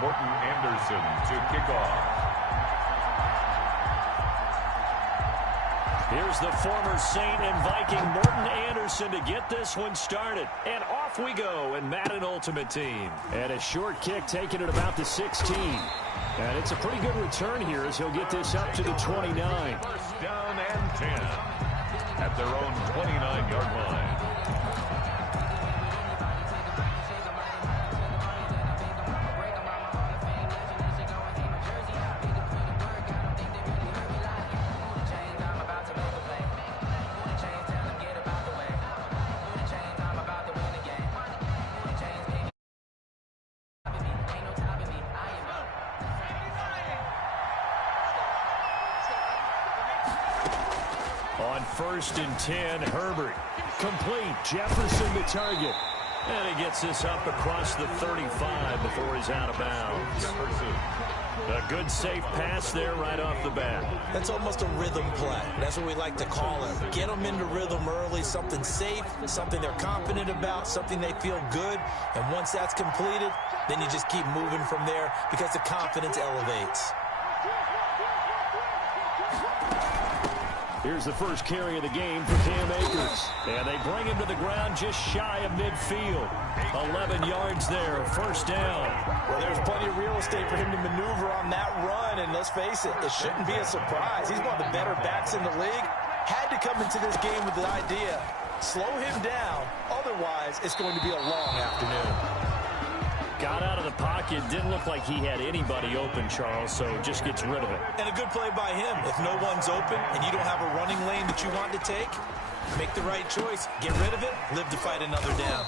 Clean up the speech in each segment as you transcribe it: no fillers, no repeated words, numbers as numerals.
Morton Anderson to kick off. Here's the former Saint and Viking Morton Anderson to get this one started. And off we go in Madden Ultimate Team. And a short kick taken at about the 16. And it's a pretty good return here as he'll get this up to the 29. First down and 10 at their own 29-yard line. On 1st and 10, Herbert. Complete. Jefferson the target. And he gets this up across the 35 before he's out of bounds. A good safe pass there right off the bat. That's almost a rhythm play. That's what we like to call it. Get them into rhythm early, something safe, something they're confident about, something they feel good. And once that's completed, then you just keep moving from there because the confidence elevates. Here's the first carry of the game for Cam Akers. And they bring him to the ground just shy of midfield. 11 yards there, first down. Well, there's plenty of real estate for him to maneuver on that run. And let's face it, it shouldn't be a surprise. He's one of the better backs in the league. Had to come into this game with the idea, slow him down. Otherwise, it's going to be a long afternoon. Got out of the pocket. Didn't look like he had anybody open, Charles, so just gets rid of it. And a good play by him. If no one's open and you don't have a running lane that you want to take, make the right choice. Get rid of it. Live to fight another down.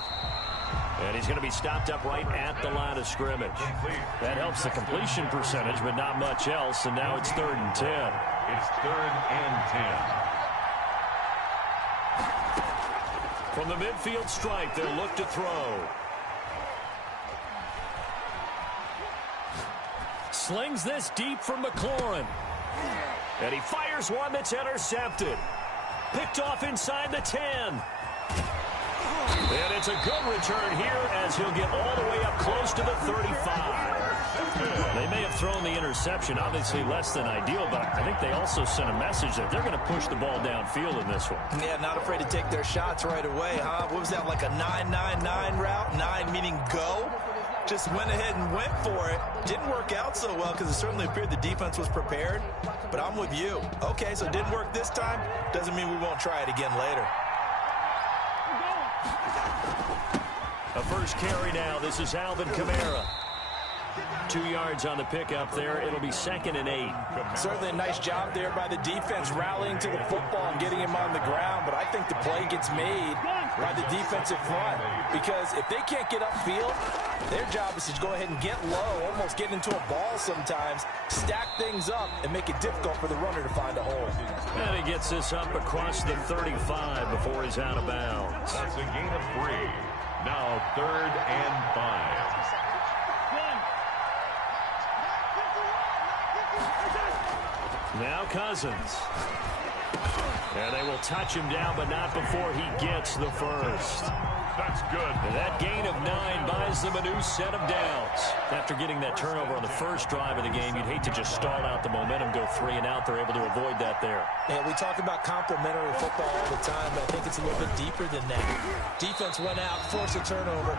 And he's going to be stopped up right at the line of scrimmage. That helps the completion percentage, but not much else. And now it's 3rd and 10. It's 3rd and 10. From the midfield stripe, they'll look to throw. Slings this deep from McLaurin. And he fires one that's intercepted. Picked off inside the 10. And it's a good return here as he'll get all the way up close to the 35. They may have thrown the interception, obviously less than ideal, but I think they also sent a message that they're going to push the ball downfield in this one. Yeah, not afraid to take their shots right away, huh? What was that, like a 9-9-9 route? 9 meaning go? Just went ahead and went for it. Didn't work out so well because it certainly appeared the defense was prepared. But I'm with you. Okay, so it didn't work this time. Doesn't mean we won't try it again later. A first carry now. This is Alvin Kamara. 2 yards on the pickup there. It'll be 2nd and 8. Certainly a nice job there by the defense rallying to the football and getting him on the ground. But I think the play gets made by the defensive front. Because if they can't get upfield, their job is to go ahead and get low, almost get into a ball sometimes, stack things up, and make it difficult for the runner to find a hole. And he gets this up across the 35 before he's out of bounds. That's a gain of 3. Now 3rd and 5. Now Cousins. And they will touch him down, but not before he gets the first. That's good. And that gain of 9 buys them a new set of downs. After getting that turnover on the first drive of the game, you'd hate to just stall out the momentum, go 3 and out. They're able to avoid that there. Yeah, we talk about complementary football all the time, but I think it's a little bit deeper than that. Defense went out, forced a turnover,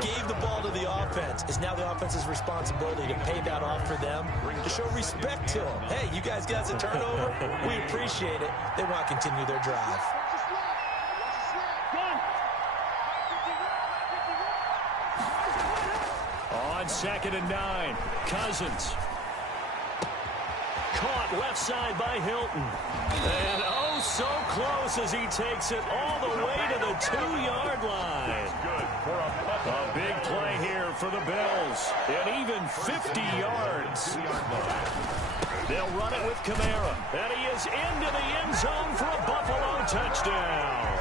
gave the ball to the offense. It's now the offense's responsibility to pay that off for them, to show respect to them. Hey, you guys got a turnover? We appreciate it. They want to continue their drive. On 2nd and 9, Cousins. Caught left side by Hilton. And oh, so close as he takes it all the way to the 2-yard line. A big play here for the Bills. And even 50 yards. They'll run it with Kamara. And he is into the end zone for a Buffalo touchdown.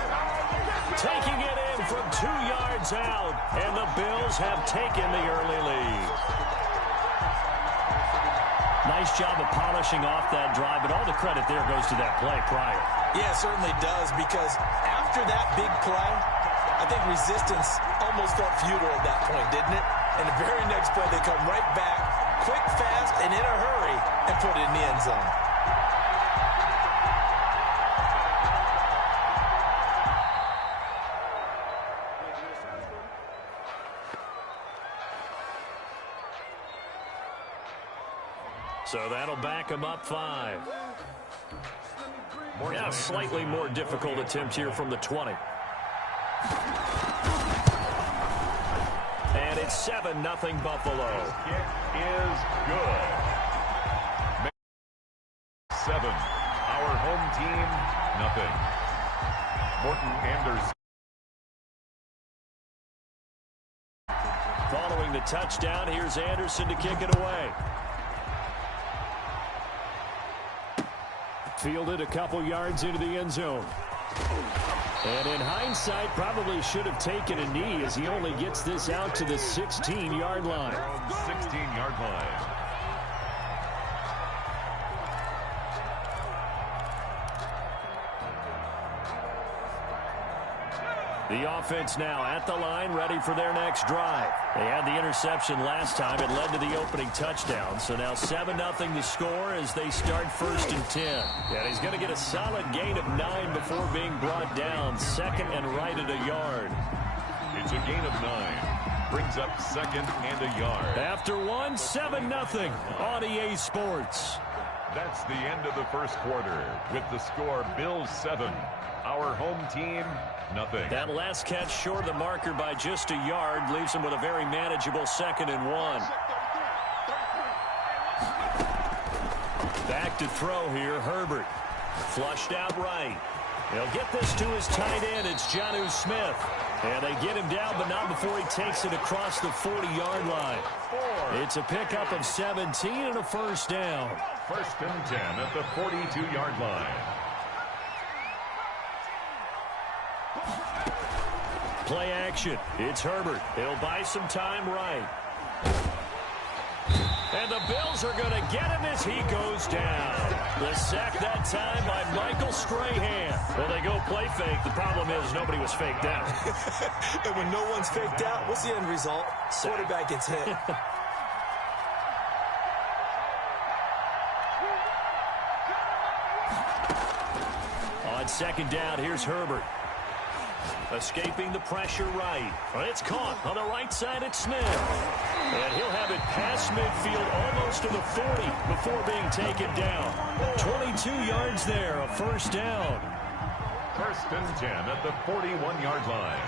Taking it in from 2 yards out. And the Bills have taken the early lead. Nice job of polishing off that drive, but all the credit there goes to that play prior. Yeah, it certainly does, because after that big play, I think resistance almost felt futile at that point, didn't it? And the very next play, they come right back, quick, fast, and in a hurry, and put it in the end zone. So that'll back him up 5. Yeah, slightly more difficult attempt here from the 20. And it's 7-0 Buffalo. Kick is good. 7. Our home team, nothing. Morton Anderson. Following the touchdown, here's Anderson to kick it away. Fielded a couple yards into the end zone. And in hindsight, probably should have taken a knee as he only gets this out to the 16-yard line. 16-yard line. The offense now at the line, ready for their next drive. They had the interception last time. It led to the opening touchdown. So now 7-0 the score as they start 1st and 10. And he's going to get a solid gain of 9 before being brought down. 2nd and right at a yard. It's a gain of 9. Brings up 2nd and a yard. After 1, 7-0 on EA Sports. That's the end of the first quarter with the score Bills 7. Our home team, nothing. That last catch short of the marker by just a yard leaves him with a very manageable 2nd and 1. Back to throw here, Herbert. Flushed out right. He'll get this to his tight end. It's Jonnu Smith. And they get him down, but not before he takes it across the 40-yard line. It's a pickup of 17 and a 1st down. 1st and 10 at the 42-yard line. Play action. It's Herbert. He'll buy some time right. And the Bills are going to get him as he goes down. The sack that time by Michael Strahan. Well, they go play fake. The problem is nobody was faked out. And when no one's faked out, what's the end result? Quarterback gets hit. On 2nd down, here's Herbert. Escaping the pressure right. It's caught on the right side at Smith. And he'll have it past midfield almost to the 40 before being taken down. 22 yards there, a 1st down. 1st and 10 at the 41-yard line.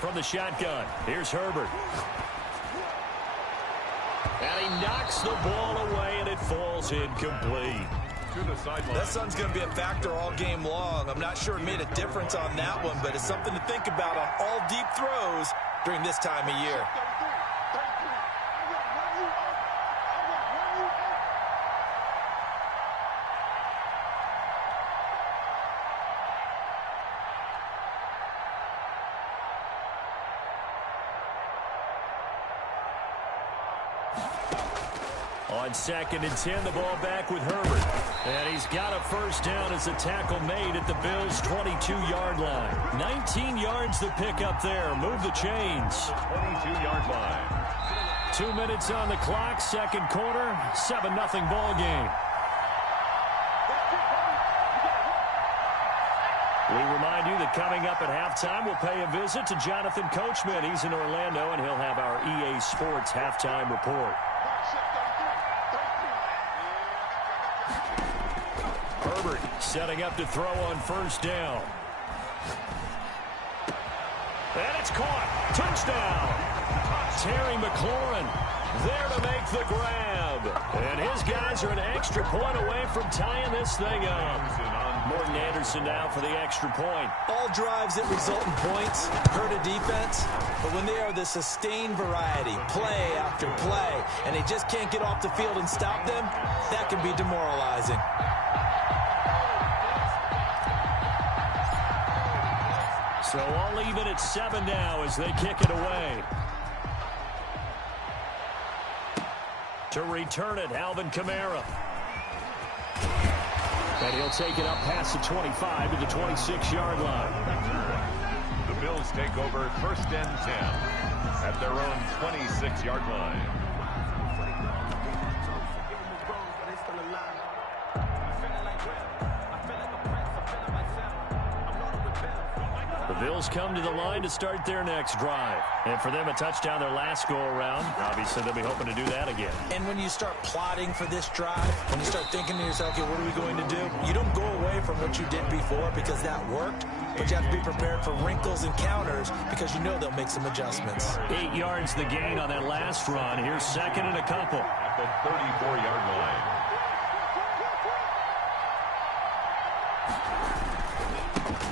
From the shotgun, here's Herbert. And he knocks the ball away, and it falls incomplete. To the sideline. That sun's going to be a factor all game long. I'm not sure it made a difference on that one, but it's something to think about on all deep throws during this time of year. On 2nd and 10, the ball back with Herbert. And he's got a 1st down as a tackle made at the Bills' 22-yard line. 19 yards to pick up there. Move the chains. 22-yard line. 2 minutes on the clock, 2nd quarter, 7-0 ball game. We remind you that coming up at halftime, we'll pay a visit to Jonathan Coachman. He's in Orlando, and he'll have our EA Sports halftime report. Herbert setting up to throw on 1st down. And it's caught. Touchdown. Terry McLaurin there to make the grab. And his guys are an extra point away from tying this thing up. Morton Anderson now for the extra point. All drives that result in points hurt a defense, but when they are the sustained variety, play after play, and they just can't get off the field and stop them, that can be demoralizing. So all even at 7 now as they kick it away. To return it, Alvin Kamara. And he'll take it up past the 25 to the 26-yard line. The Bills take over 1st and 10 at their own 26-yard line. The Bills come to the line to start their next drive. And for them, a touchdown their last go-around. Obviously, they'll be hoping to do that again. And when you start plotting for this drive, when you start thinking to yourself, okay, what are we going to do? You don't go away from what you did before because that worked, but you have to be prepared for wrinkles and counters because you know they'll make some adjustments. 8 yards the gain on that last run. Here's 2nd and a couple. At the 34-yard line.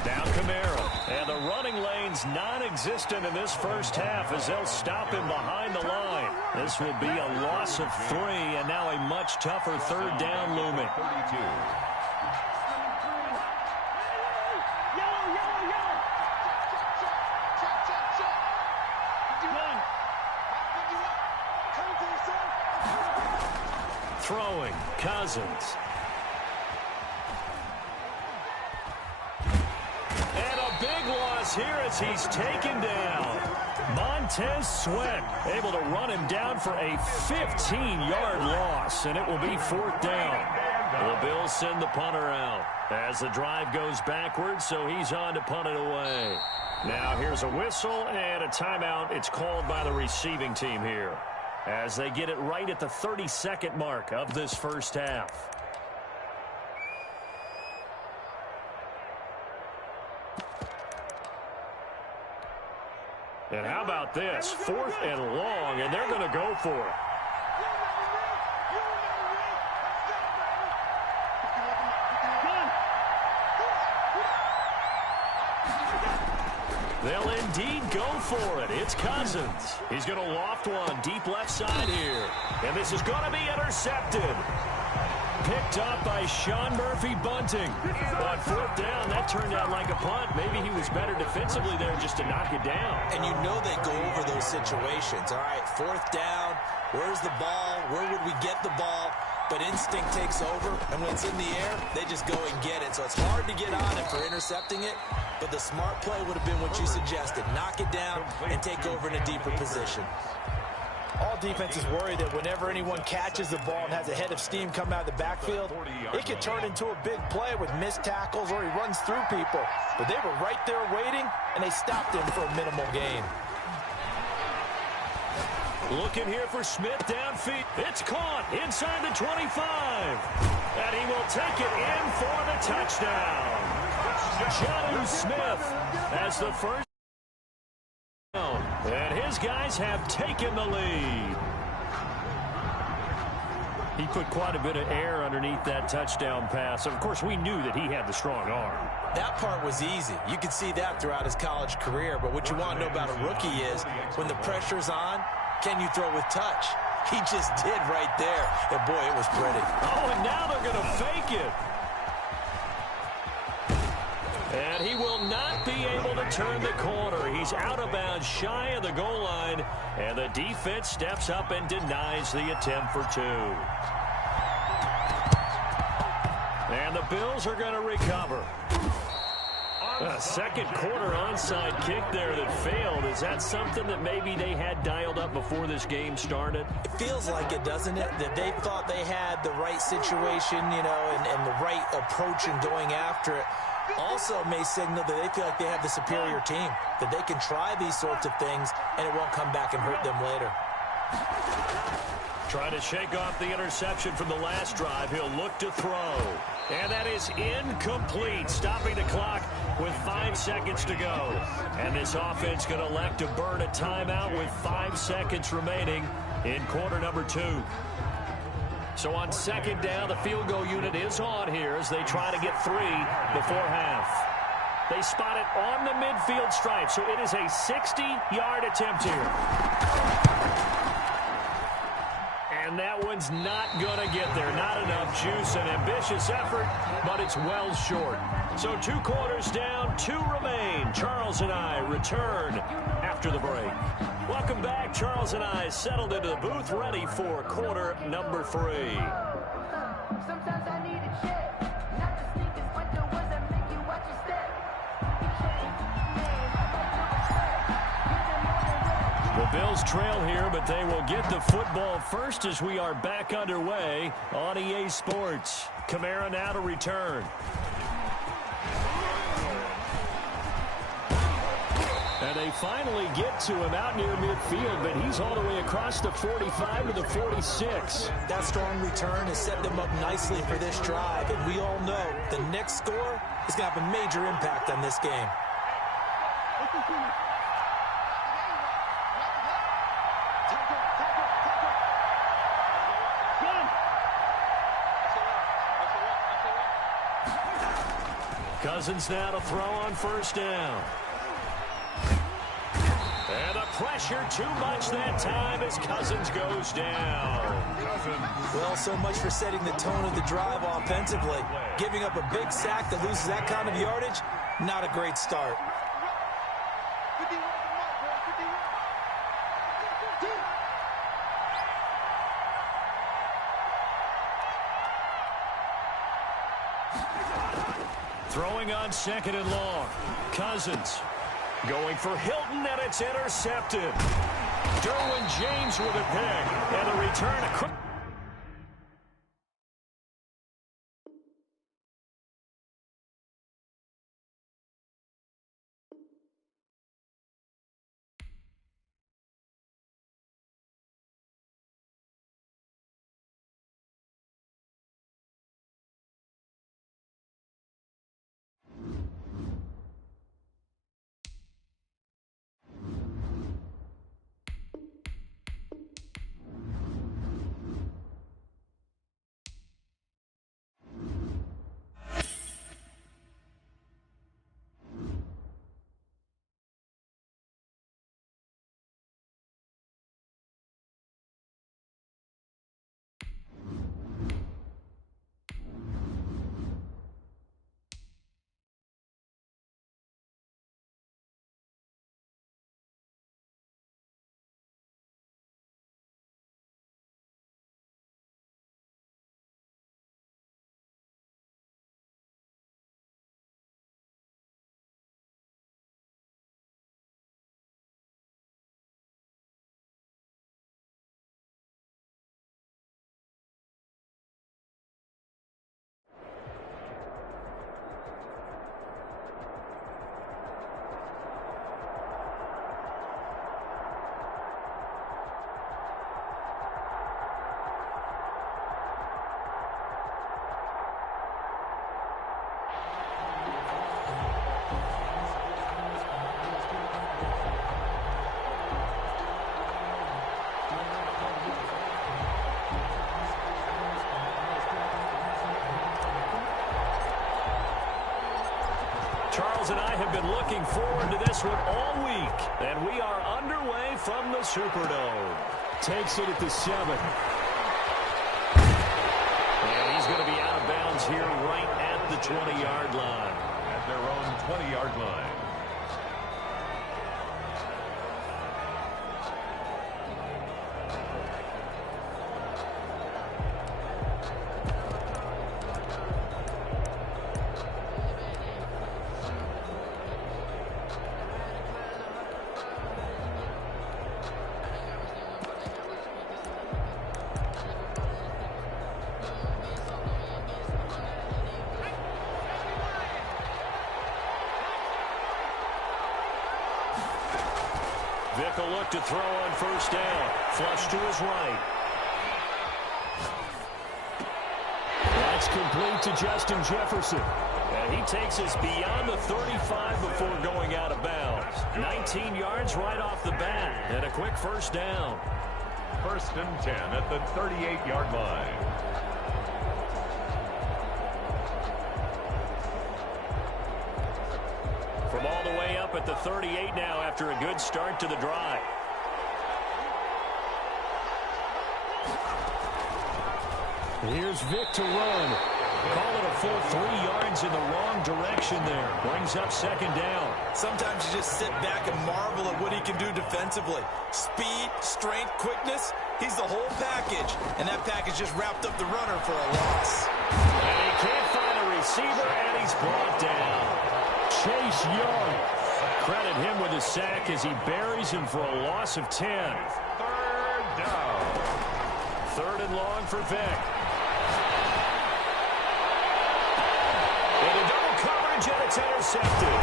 Down Kamara. And the running lane's non-existent in this first half as they'll stop him behind the line. This will be a loss of 3, and now a much tougher 3rd down looming. 32. Throwing, Cousins. And a big loss here as he's taken down. Montez Sweat able to run him down for a 15-yard loss, and it will be 4th down. The Bills send the punter out as the drive goes backwards, so he's on to punt it away. Now here's a whistle and a timeout. It's called by the receiving team here as they get it right at the 32nd mark of this first half. And how about this? 4th and long, and they're going to go for it. They'll indeed go for it. It's Cousins. He's going to loft one deep left side here. And this is going to be intercepted. Picked up by Sean Murphy-Bunting. On 4th down, that turned out like a punt. Maybe he was better defensively there just to knock it down. And you know they go over those situations. All right, 4th down. Where's the ball? Where would we get the ball? But instinct takes over, and when it's in the air, they just go and get it. So it's hard to get on it for intercepting it, but the smart play would have been what you suggested. Knock it down and take over in a deeper position. All defenses worry that whenever anyone catches the ball and has a head of steam come out of the backfield, it can turn into a big play with missed tackles or he runs through people. But they were right there waiting, and they stopped him for a minimal gain. Looking here for Smith downfield. It's caught inside the 25. And he will take it in for the touchdown. Jonnu Smith has the first down. And his guys have taken the lead. He put quite a bit of air underneath that touchdown pass. Of course, we knew that he had the strong arm. That part was easy. You could see that throughout his college career. But what you want to know about a rookie is when the pressure's on, can you throw with touch? He just did right there. And, boy, it was pretty. Oh, and now they're going to fake it. And he will not be able to turn the corner. He's out of bounds, shy of the goal line. And the defense steps up and denies the attempt for 2. And the Bills are going to recover. A second quarter onside kick there that failed. Is that something that maybe they had dialed up before this game started? It feels like it, doesn't it? That they thought they had the right situation, you know, and the right approach in going after it. Also may signal that they feel like they have the superior team, that they can try these sorts of things and it won't come back and hurt them later. Trying to shake off the interception from the last drive. He'll look to throw. And that is incomplete, stopping the clock with 5 seconds to go. And this offense going to elect to burn a timeout with 5 seconds remaining in quarter number 2. So on 2nd down, the field goal unit is on here as they try to get 3 before half. They spot it on the midfield stripe, so it is a 60-yard attempt here. And that one's not going to get there. Not enough juice, an ambitious effort, but it's well short. So 2 quarters down, 2 remain. Charles and I return after the break. Welcome back. Charles and I settled into the booth, ready for quarter number 3. The Bills trail here, but they will get the football first as we are back underway on EA Sports. Kamara now to return. And they finally get to him out near midfield, but he's all the way across the 45 to the 46. That strong return has set them up nicely for this drive, and we all know the next score is going to have a major impact on this game. Cousins now to throw on first down. And the pressure too much that time as Cousins goes down. Well, so much for setting the tone of the drive offensively. Giving up a big sack that loses that kind of yardage, not a great start. Throwing on second and long. Cousins going for Hilton, and it's intercepted. Derwin James with a pick, and a return across. Charles and I have been looking forward to this one all week, and we are underway from the Superdome. Takes it at the 7. And he's going to be out of bounds here right at the 20-yard line. At their own 20-yard line. Vick will look to throw on first down. Flush to his right. That's complete to Justin Jefferson. And he takes us beyond the 35 before going out of bounds. 19 yards right off the bat. And a quick first down. 1st and 10 at the 38-yard line. From all the way up at the 38 now after a good start to the drive. Here's Vick to run. Call it a full 3 yards in the wrong direction there. Brings up second down. Sometimes you just sit back and marvel at what he can do defensively. Speed, strength, quickness, he's the whole package. And that package just wrapped up the runner for a loss. And he can't find a receiver, and he's brought down. Chase Young. Credit him with a sack as he buries him for a loss of 10. Third down. Third and long for Vick. Into double coverage, and it's intercepted.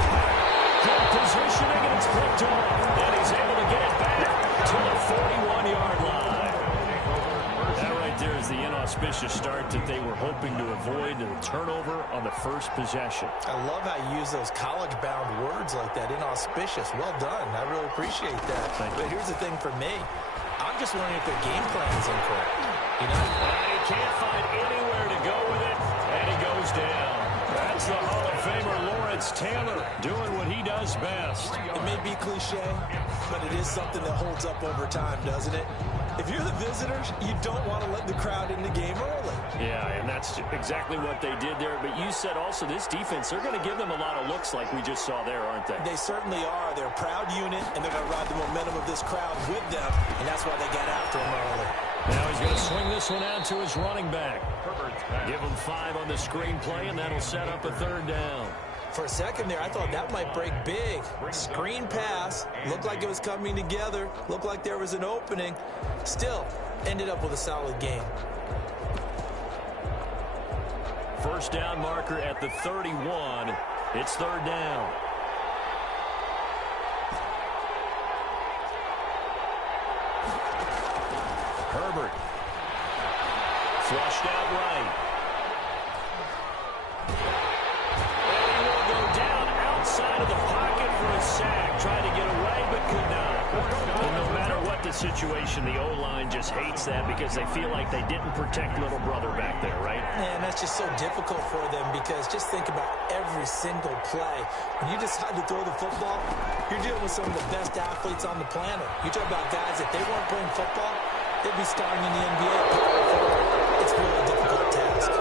Good positioning, and it's picked off. And he's able to get it back to the 41-yard line. That right there is the inauspicious start that they were hoping to avoid, the turnover on the first possession. I love how you use those college-bound words like that, inauspicious. Well done. I really appreciate that. But here's the thing for me. I'm just wondering if their game plan is incorrect. You know? He can't find anywhere to go with it, and he goes down. That's the Hall of Famer Lawrence Taylor doing what he does best. It may be cliche, but it is something that holds up over time, doesn't it? If you're the visitors, you don't want to let the crowd in the game early. Yeah, and that's exactly what they did there. But you said also this defense, they're going to give them a lot of looks like we just saw there, aren't they? They certainly are. They're a proud unit, and they're going to ride the momentum of this crowd with them, and that's why they got after him early. Now he's going to swing this one out to his running back. Give him 5 on the screen play, and that'll set up a third down. For a second there, I thought that might break big. Screen pass. Looked like it was coming together. Looked like there was an opening. Still, ended up with a solid game. First down marker at the 31. It's third down. Herbert. Flushed out right. And he will go down outside of the pocket for a sack. Tried to get away, but could not. And no matter what the situation, the O-line just hates that because they feel like they didn't protect little brother back there, right? Man, that's just so difficult for them because just think about every single play. When you decide to throw the football, you're dealing with some of the best athletes on the planet. You talk about guys, if they weren't playing football, they'd be starting in the NBA. It's really a difficult task.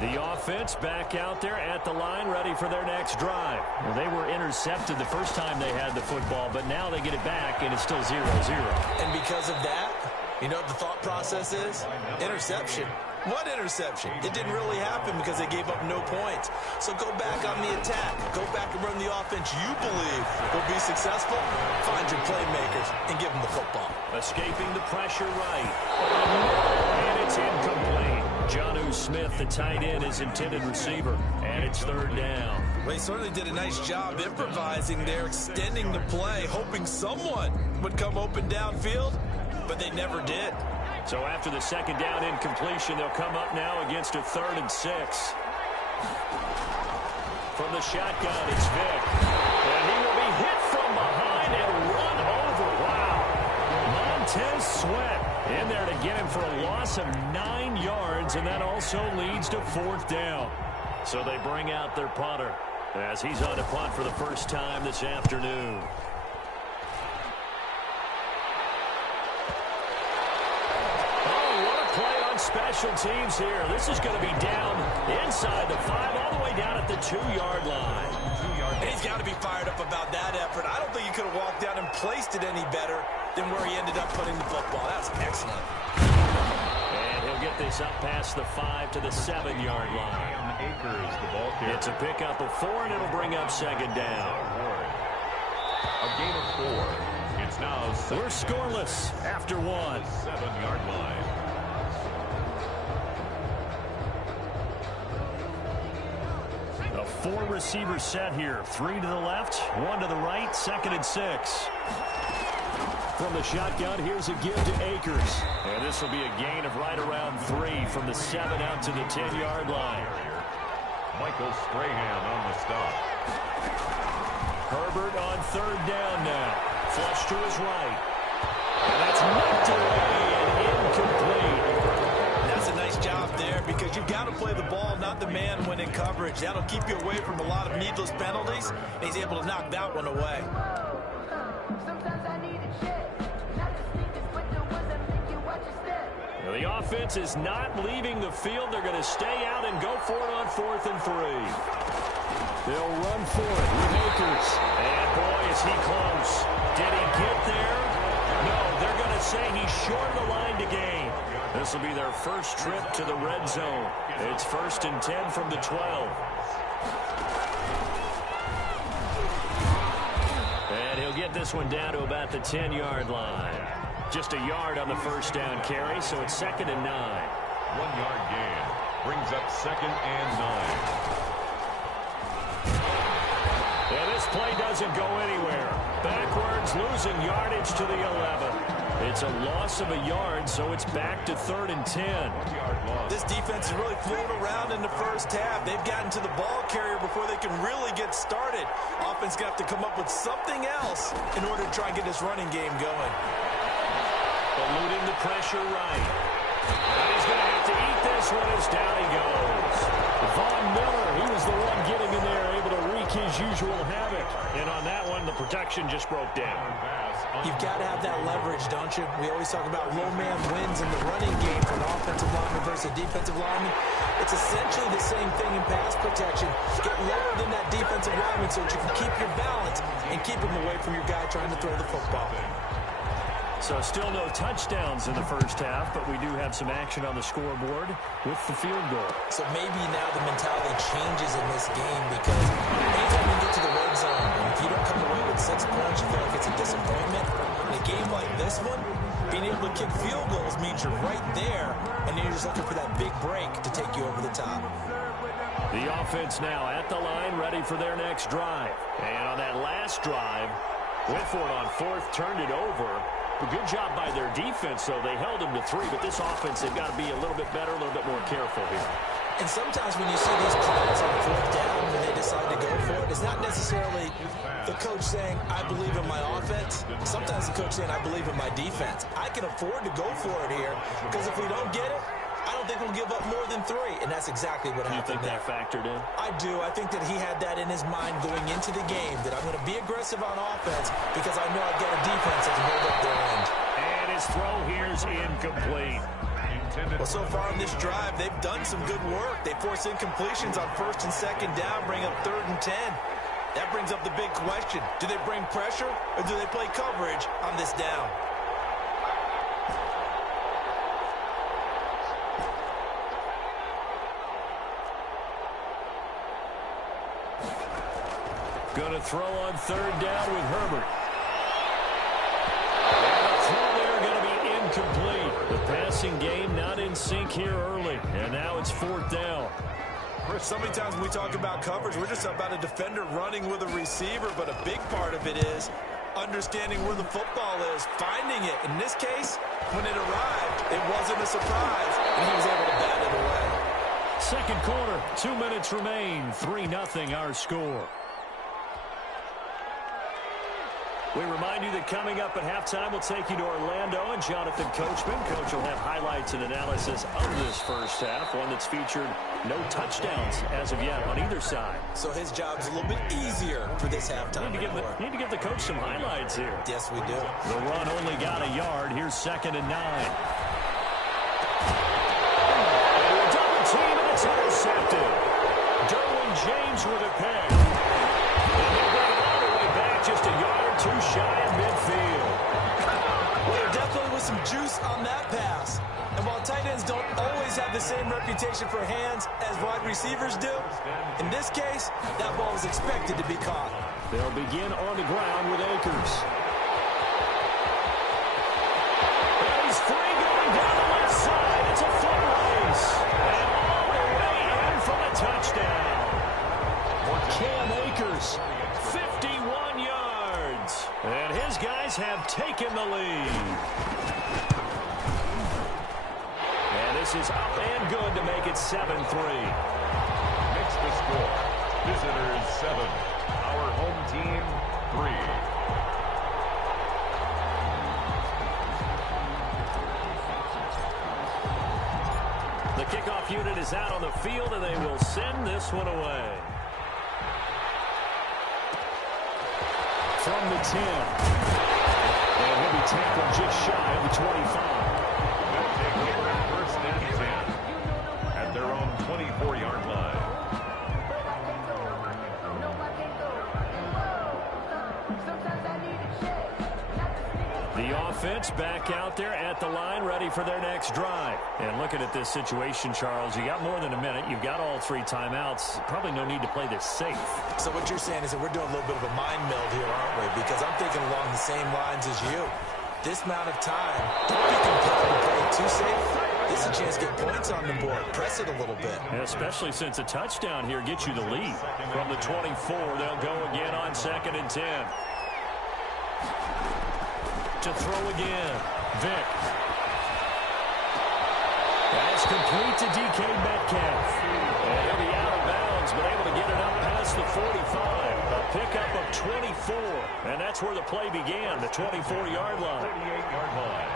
The offense back out there at the line, ready for their next drive. Well, they were intercepted the first time they had the football, but now they get it back, and it's still 0-0. And because of that, you know what the thought process is? Interception. What interception? It didn't really happen because they gave up no points. So go back on the attack. Go back and run the offense you believe will be successful. Find your playmakers and give them the football. Escaping the pressure right. And it's incomplete. Jonnu Smith, the tight end, is intended receiver. And it's third down. Well, he certainly did a nice job improvising there, extending the play, hoping someone would come open downfield, but they never did. So after the second down incompletion, they'll come up now against a 3rd and 6. From the shotgun, it's Vick. And he will be hit from behind and run over. Wow. Montez Sweat in there to get him for a loss of 9 yards, and that also leads to 4th down. So they bring out their punter as he's on to punt for the first time this afternoon. Special teams here. This is going to be down inside the 5, all the way down at the 2-yard line. And he's got to be fired up about that effort. I don't think he could have walked down and placed it any better than where he ended up putting the football. That's excellent. And he'll get this up past the 5 to the 7-yard line. It's a pickup of 4, and it'll bring up 2nd down. A gain of 4. It's now we're scoreless after 1. 7-yard line. A 4-receiver set here. 3 to the left, 1 to the right, 2nd and 6. From the shotgun, here's a give to Akers. And this will be a gain of right around 3 from the 7 out to the 10-yard line. Michael Strahan on the stop. Herbert on 3rd down now. Flush to his right. And that's knocked away and incomplete. That's a nice job there because you've got to play the ball, not the man when in coverage. That'll keep you away from a lot of needless penalties. And he's able to knock that one away. The offense is not leaving the field. They're going to stay out and go for it on 4th and 3. They'll run for it with Akers. And boy, is he close. Did he get there? No, they're going to say he's short of the line to gain. This will be their first trip to the red zone. It's 1st and 10 from the 12. And he'll get this one down to about the 10-yard line. Just a yard on the first down carry, so it's 2nd and 9. 1-yard gain brings up 2nd and 9. And this play doesn't go anywhere. Backwards, losing yardage to the 11. It's a loss of a yard, so it's back to 3rd and 10. This defense is really flew around in the first half. They've gotten to the ball carrier before they can really get started. Offense got to come up with something else in order to try and get this running game going. Eluding the pressure right. And he's going to have to eat this one as down he goes. Von Miller, he was the one getting in there, able to wreak his usual havoc. And on that one, the protection just broke down. You've got to have that leverage, don't you? We always talk about low man wins in the running game for an offensive lineman versus a defensive lineman. It's essentially the same thing in pass protection. Get lower than that defensive lineman so that you can keep your balance and keep him away from your guy trying to throw the football. So still no touchdowns in the first half, but we do have some action on the scoreboard with the field goal. So maybe now the mentality changes in this game because anytime you get to the red zone, and if you don't come away with 6 points, you feel like it's a disappointment. In a game like this one, being able to kick field goals means you're right there, and then you're just looking for that big break to take you over the top. The offense now at the line, ready for their next drive. And on that last drive, went for it on 4th, turned it over. A good job by their defense, though. They held them to 3, but this offense, they've got to be a little bit better, a little bit more careful here. And sometimes when you see these calls on 4th down, when they decide to go for it, it's not necessarily the coach saying, I believe in my offense. Sometimes the coach saying, I believe in my defense. I can afford to go for it here, because if we don't get it, I don't think we'll give up more than 3, and that's exactly what happened. You think that factored in? I do. I think that he had that in his mind going into the game, that I'm going to be aggressive on offense because I know I've got a defense that can hold up their end. And his throw here is incomplete. Well, so far on this drive, they've done some good work. They force incompletions on 1st and 2nd down, bring up 3rd and 10. That brings up the big question. Do they bring pressure or do they play coverage on this down? Going to throw on 3rd down with Herbert. And the throw there going to be incomplete. The passing game not in sync here early. And now it's 4th down. So many times when we talk about coverage, we're just about a defender running with a receiver, but a big part of it is understanding where the football is, finding it. In this case, when it arrived, it wasn't a surprise, and he was able to bat it away. Second quarter, 2 minutes remain, 3-0 our score. We remind you that coming up at halftime, we'll take you to Orlando and Jonathan Coachman. Coach will have highlights and analysis of this first half, one that's featured no touchdowns as of yet on either side. So his job's a little bit easier for this halftime. Need to give the coach some highlights here. Yes, we do. The run only got a yard. Here's 2nd and 9. And a double team, and it's intercepted. Derwin James with a pick. And they bring it all the way back, just a yard or 2 shy of midfield. Well, there definitely was some juice on that pass. And while tight ends don't always have the same reputation for hands as wide receivers do, in this case, that ball was expected to be caught. They'll begin on the ground with Akers. And he's free going down the left side. It's a foot race. And all the way in for the touchdown. Cam Akers, 51 yards. And his guys have taken the lead. And this is up and good to make it 7-3. Makes the score. Visitors 7. Our home team 3. The kickoff unit is out on the field, and they will send this one away. From the 10. And he'll be tackled just shy of the 25. They'll take over first and 10 at their own 24-yard line. The offense back out there at the line, ready for their next drive. And looking at this situation, Charles, you got more than a minute. You've got all 3 timeouts. Probably no need to play this safe. So what you're saying is that we're doing a little bit of a mind meld here, aren't we? Because I'm thinking along the same lines as you. This amount of time, don't be compelled to play it too safe. This is a chance to get points on the board. Press it a little bit. Yeah, especially since a touchdown here gets you the lead. From the 24, they'll go again on 2nd and 10. To throw again. Vick. That's complete to DK Metcalf. And he'll be out of bounds, but able to get it up past the 45. A pickup of 24. And that's where the play began, the 24-yard line. 38-yard line.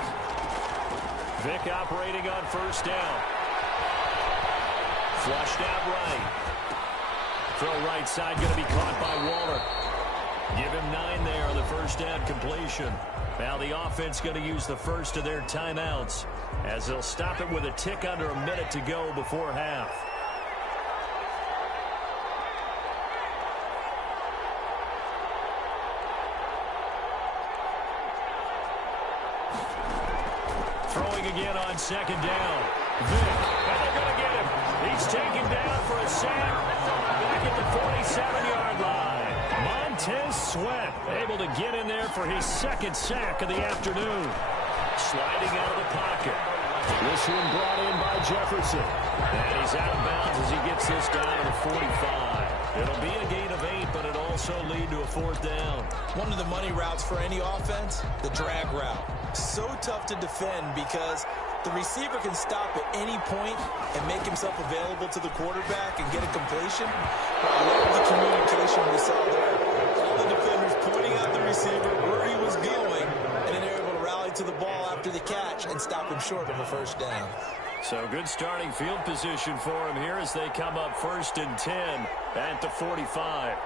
Vick operating on first down. Flushed out right. Throw right side going to be caught by Waller. Give him 9 there on the first down completion. Now the offense going to use the first of their timeouts as they'll stop it with a tick under a minute to go before half. Throwing again on 2nd down. Vick, and they're going to get him. He's taken down for a sack back at the 47-yard line. Montez Sweat able to get in there for his 2nd sack of the afternoon. Sliding out of the pocket. This one brought in by Jefferson. And he's out of bounds as he gets this down to the 45. It'll be a gain of 8, but it'll also lead to a 4th down. One of the money routes for any offense, the drag route. So tough to defend because the receiver can stop at any point and make himself available to the quarterback and get a completion. But I love the communication we saw there. All the defenders pointing out the receiver where he was going, and then they're able to rally to the ball after the catch and stop him short of a 1st down. So good starting field position for him here as they come up 1st and 10 at the 45.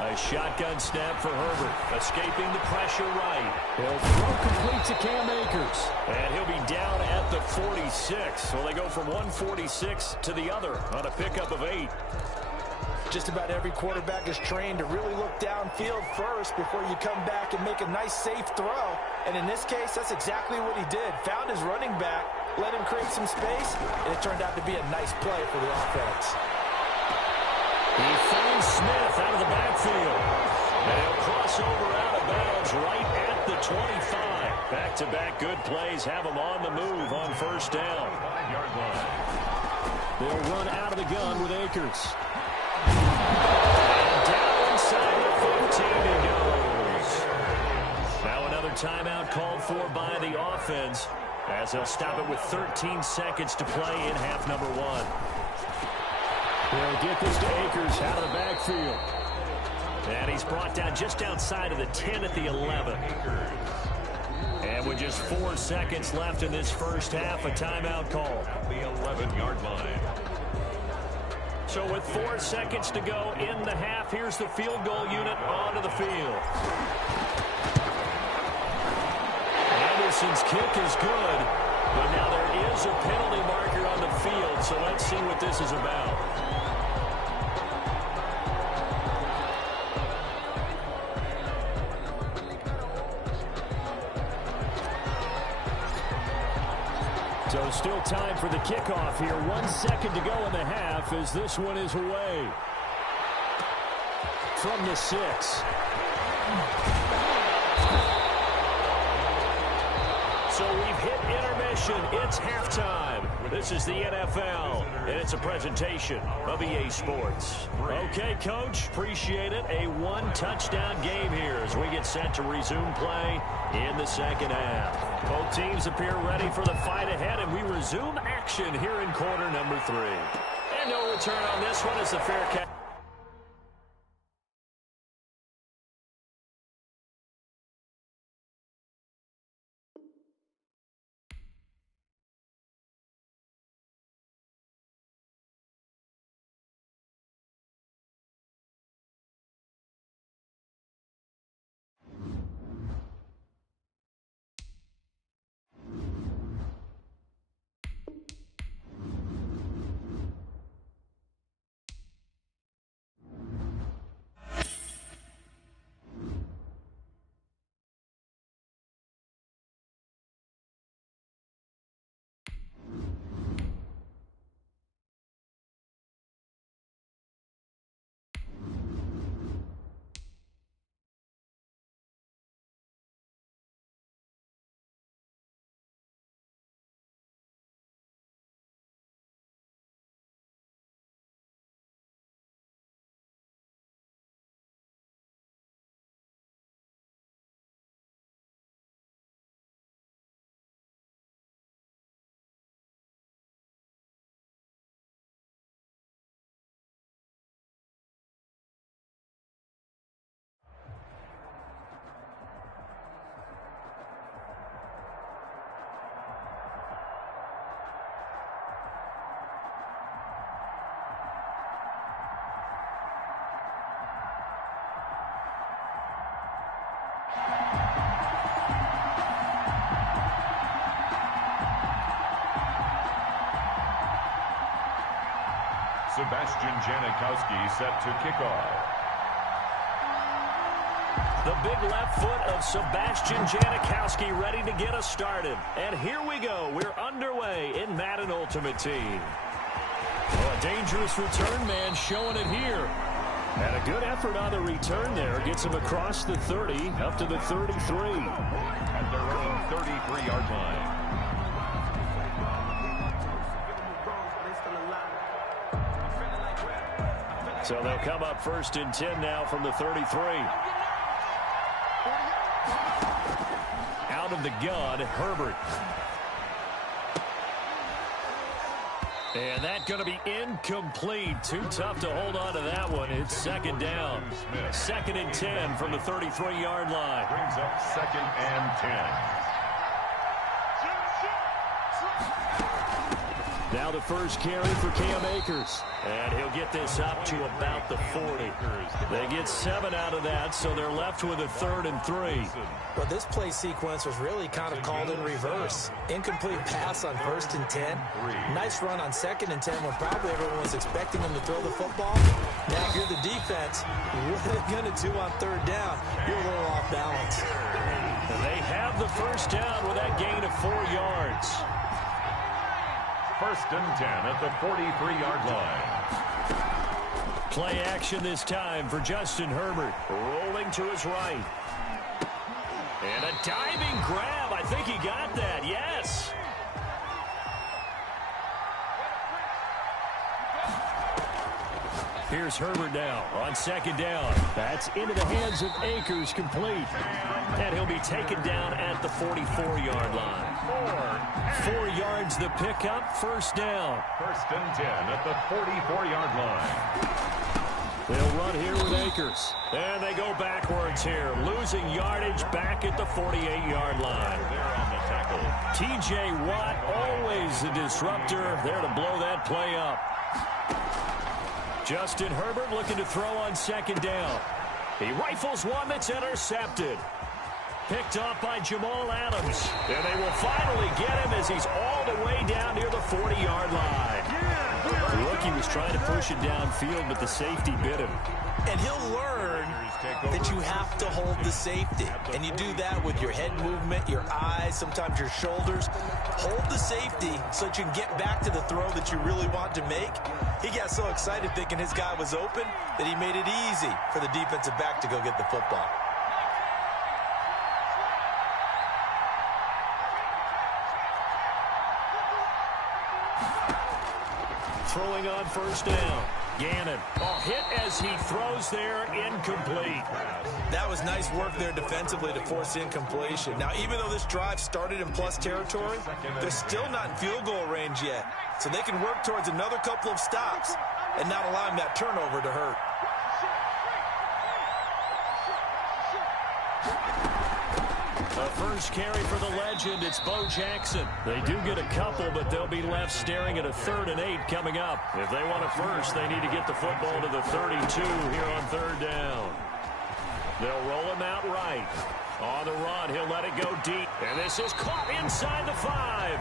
A shotgun snap for Herbert, escaping the pressure right. He'll throw complete to Cam Akers. And he'll be down at the 46. So they go from 146 to the other on a pickup of 8. Just about every quarterback is trained to really look downfield first before you come back and make a nice, safe throw. And in this case, that's exactly what he did. Found his running back, let him create some space, and it turned out to be a nice play for the offense. He finds Smith out of the backfield. And he'll cross over out of bounds right at the 25. Back-to-back good plays have him on the move on 1st down. 5-yard line. They'll run out of the gun with Akers. And down inside the 15 he goes. Now another timeout called for by the offense as they'll stop it with 13 seconds to play in half number 1. They'll get this to Akers out of the backfield. And he's brought down just outside of the 10 at the 11. And with just 4 seconds left in this first half, a timeout call. The 11-yard line. So with 4 seconds to go in the half, here's the field goal unit onto the field. Anderson's kick is good, but now there is a penalty marker on the field, so let's see what this is about. So still time for the kickoff here. 1 second to go in the half as this one is away. From the 6. So So we've hit intermission. It's halftime. This is the NFL, and it's a presentation of EA Sports. Okay, Coach, appreciate it. A one-touchdown game here as we get set to resume play in the second half. Both teams appear ready for the fight ahead, and we resume action here in quarter number 3. And no return on this one as the fair catch. Sebastian Janikowski set to kick off. The big left foot of Sebastian Janikowski ready to get us started. And here we go. We're underway in Madden Ultimate Team. Oh, a dangerous return man showing it here. And a good effort on the return there. Gets him across the 30 up to the 33. At their own 33-yard line. So they'll come up 1st and 10 now from the 33. Out of the gun, Herbert. And that's going to be incomplete. Too tough to hold on to that one. It's 2nd down. 2nd and 10 from the 33-yard line. Brings up 2nd and 10. Now the first carry for Cam Akers. And he'll get this up to about the 40. They get 7 out of that, so they're left with a 3rd and 3. Well, this play sequence was really kind of called in reverse. Incomplete pass on 1st and 10. Nice run on 2nd and 10 when probably everyone was expecting them to throw the football. Now, if you're the defense, what are they going to do on 3rd down? You're a little off balance. And they have the first down with that gain of 4 yards. 1st and 10 at the 43-yard line. Play action this time for Justin Herbert. Rolling to his right. And a diving grab. I think he got that. Yes. Here's Herbert now on 2nd down. That's into the hands of Akers, complete. And he'll be taken down at the 44-yard line. 4 yards the pickup, 1st down. 1st and 10 at the 44-yard line. They'll run here with Akers. And they go backwards here, losing yardage back at the 48-yard line. There on the tackle. T.J. Watt, always the disruptor, there to blow that play up. Justin Herbert looking to throw on 2nd down. He rifles one that's intercepted. Picked off by Jamal Adams. And they will finally get him as he's all the way down near the 40-yard line. The rookie was trying to push it downfield, but the safety bit him. And he'll learn that you have to hold the safety. And you do that with your head movement, your eyes, sometimes your shoulders. Hold the safety so that you can get back to the throw that you really want to make. He got so excited thinking his guy was open that he made it easy for the defensive back to go get the football. throwing on first down. Gannon, hit as he throws there, incomplete. That was nice work there defensively to force incompletion. Now, even though this drive started in plus territory, they're still not in field goal range yet. So they can work towards another couple of stops and not allowing that turnover to hurt. The first carry for the legend, it's Bo Jackson. They do get a couple, but they'll be left staring at a 3rd and 8 coming up. If they want a first, they need to get the football to the 32 here on 3rd down. They'll roll him out right. On the run, he'll let it go deep. And this is caught inside the 5.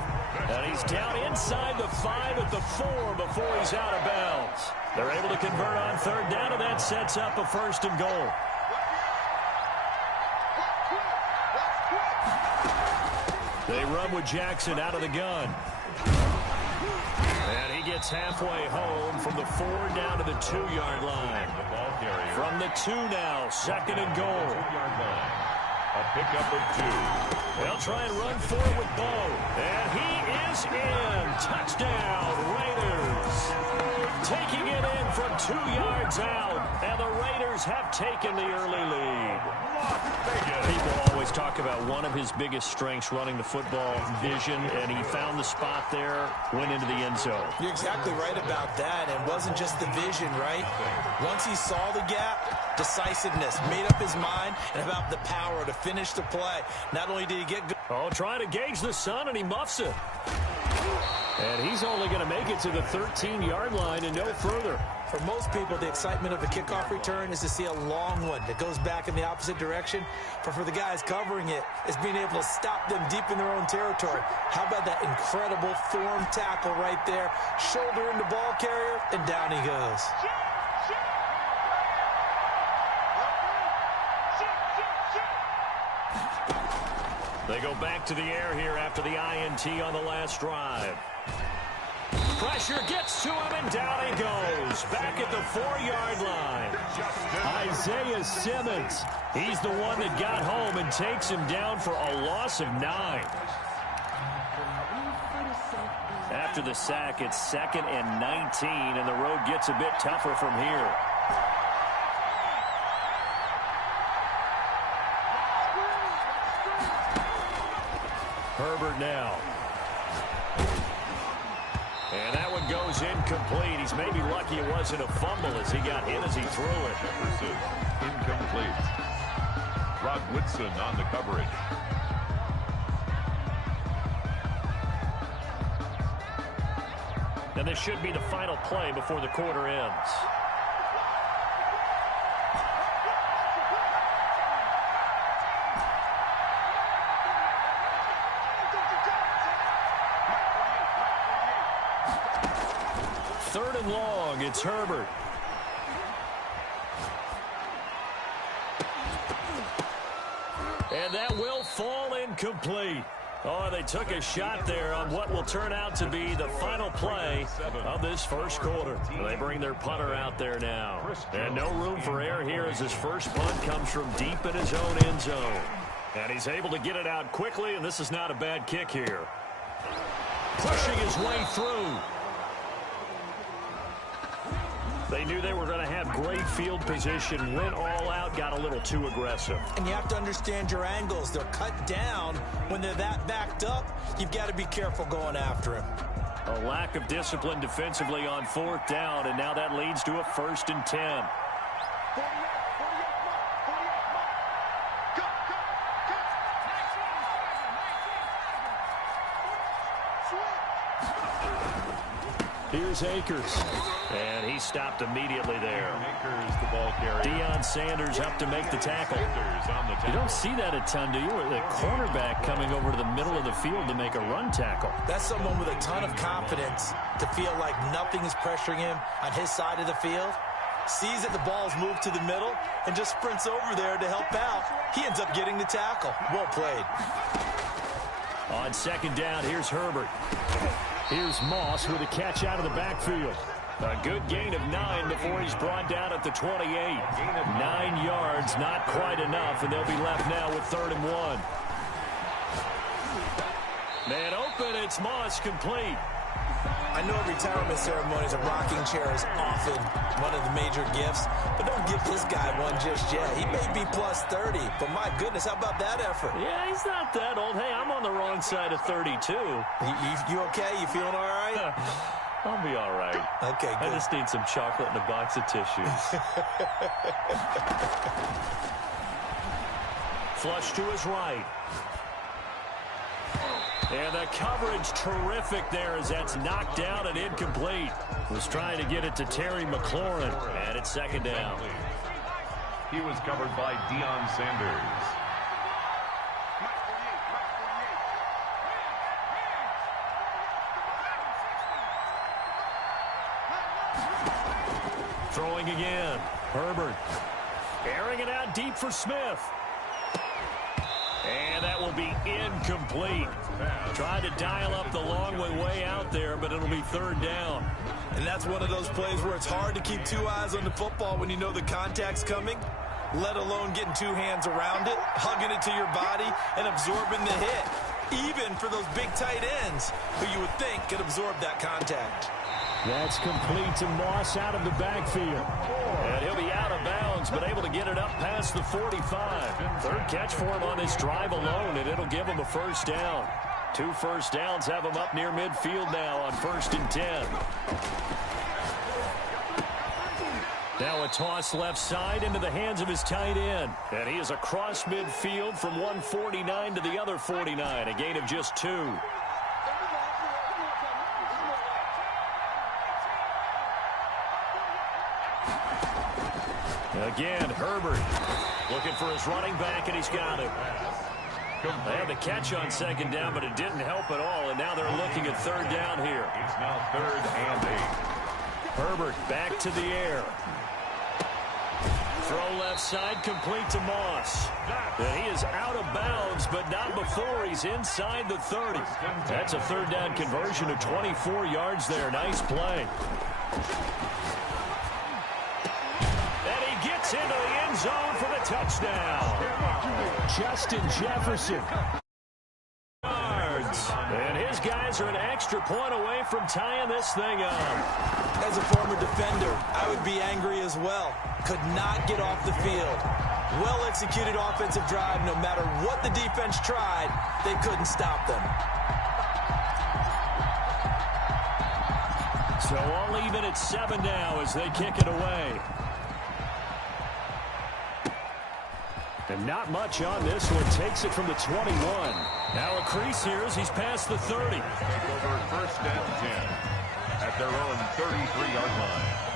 And he's down inside the 5 at the 4 before he's out of bounds. They're able to convert on 3rd down, and that sets up a 1st and goal. They run with Jackson out of the gun. And he gets halfway home from the 4 down to the 2-yard line. From the 2 now, 2nd and goal. A pickup of 2. They'll try and run for it with Bo. And he is in. Touchdown, Raiders. Taking it in from 2 yards out. And the Raiders have taken the early lead. People always talk about one of his biggest strengths running the football, vision, and he found the spot there, went into the end zone. You're exactly right about that. And it wasn't just the vision, right? Once he saw the gap, decisiveness, made up his mind, and about the power to finish the play. Not only did he get good. Trying to gauge the sun, and he muffs it. And he's only going to make it to the 13-yard line and no further. For most people, the excitement of the kickoff return is to see a long one that goes back in the opposite direction. But for the guys covering it, it's being able to stop them deep in their own territory. How about that incredible form tackle right there? Shoulder into ball carrier, and down he goes. They go back to the air here after the INT on the last drive. Pressure gets to him, and down he goes. Back at the 4-yard line. Isaiah Simmons. He's the one that got home and takes him down for a loss of 9. After the sack, it's 2nd and 19, and the road gets a bit tougher from here. Herbert now. And that one goes incomplete. He's maybe lucky it wasn't a fumble as he got hit as he threw it. Incomplete. Rod Woodson on the coverage. And this should be the final play before the quarter ends. Third and long, it's Herbert. And that will fall incomplete. They took a shot there on what will turn out to be the final play of this first quarter. They bring their punter out there now. And no room for error here as his first punt comes from deep in his own end zone. And he's able to get it out quickly, and this is not a bad kick here. Pushing his way through. They knew they were going to have great field position, went all out, got a little too aggressive. And you have to understand your angles. They're cut down. When they're that backed up, you've got to be careful going after him. A lack of discipline defensively on 4th down, and now that leads to a 1st and 10. Here's Akers. And he stopped immediately there. Akers, the ball carrier. Deion Sanders up to make the tackle. You don't see that a ton, do you? With a cornerback coming over to the middle of the field to make a run tackle. That's someone with a ton of confidence to feel like nothing is pressuring him on his side of the field. Sees that the ball's moved to the middle and just sprints over there to help out. He ends up getting the tackle. Well played. On 2nd down, here's Herbert. Here's Moss with a catch out of the backfield. A good gain of 9 before he's brought down at the 28. 9 yards, not quite enough, and they'll be left now with 3rd and 1. Man open, it's Moss complete. I know retirement ceremonies, a rocking chair is often one of the major gifts, but don't give this guy one just yet. He may be plus 30, but my goodness, how about that effort? Yeah, he's not that old. Hey, I'm on the wrong side of 32. You okay? You feeling all right? I'll be all right. Okay, good. I just need some chocolate and a box of tissues. Flush to his right. And the coverage terrific there as that's knocked down and incomplete. Was trying to get it to Terry McLaurin, and it's second down. He was covered by Deion Sanders. Throwing again. Herbert. Airing it out deep for Smith. And that will be incomplete. Tried to dial up the long way out there, but it'll be third down. And that's one of those plays where it's hard to keep two eyes on the football when you know the contact's coming, let alone getting two hands around it, hugging it to your body, and absorbing the hit. Even for those big tight ends who you would think could absorb that contact. That's complete to Moss out of the backfield. And he'll be out of bounds, but able to get it up past the 45. Third catch for him on this drive alone, and it'll give him a first down. 2 first downs have him up near midfield now on 1st and 10. Now a toss left side into the hands of his tight end. And he is across midfield from 149 to the other 49, a gain of just 2. Again, Herbert looking for his running back, and he's got it. They had the catch on second down, but it didn't help at all, and now they're looking at third down here. It's now 3rd and 8. Herbert back to the air. Throw left side, complete to Moss. And he is out of bounds, but not before he's inside the 30. That's a third down conversion of 24 yards there. Nice play. Into the end zone for the touchdown. Justin Jefferson. And his guys are an extra point away from tying this thing up. As a former defender, I would be angry as well. Could not get off the field. Well-executed offensive drive. No matter what the defense tried, they couldn't stop them. So all even at 7 now as they kick it away. And not much on this one. Takes it from the 21. Now a crease here as he's past the 30. Take over 1st and 10 at their own 33-yard line.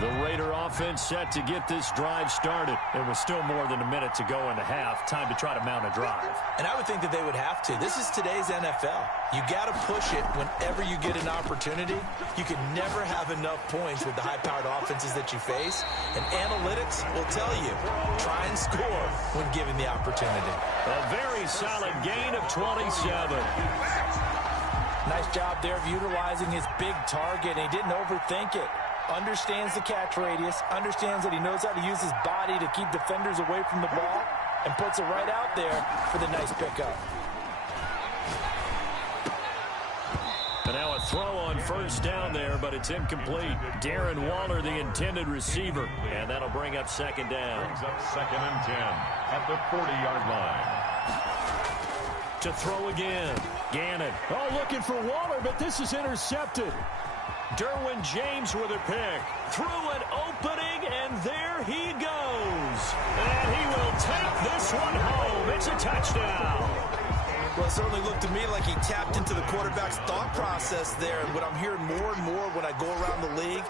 The Raider offense set to get this drive started. It was still more than a minute to go in the half. Time to try to mount a drive. And I would think that they would have to. This is today's NFL. You got to push it whenever you get an opportunity. You can never have enough points with the high-powered offenses that you face. And analytics will tell you, try and score when given the opportunity. A very solid gain of 27. Nice job there of utilizing his big target. And he didn't overthink it. Understands the catch radius, understands that he knows how to use his body to keep defenders away from the ball, and puts it right out there for the nice pickup. And now a throw on 1st down there, but it's incomplete. Darren Waller, the intended receiver, and that'll bring up 2nd down. Brings up 2nd and 10 at the 40-yard line. To throw again. Gannon. Oh, looking for Waller, but this is intercepted. Derwin James with a pick. Through an opening, and there he goes. And he will take this one home. It's a touchdown. Well, it certainly looked to me like he tapped into the quarterback's thought process there. And what I'm hearing more and more when I go around the league,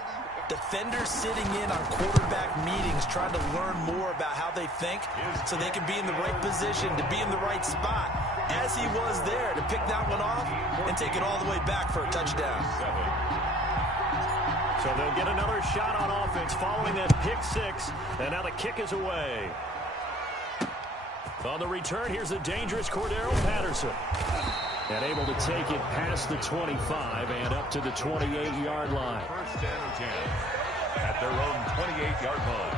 defenders sitting in on quarterback meetings trying to learn more about how they think so they can be in the right position, to be in the right spot, as he was there, to pick that one off and take it all the way back for a touchdown. So they'll get another shot on offense following that pick 6, and now the kick is away. On the return, here's the dangerous Cordero Patterson. And able to take it past the 25 and up to the 28-yard line. 1st and 10 at their own 28-yard line.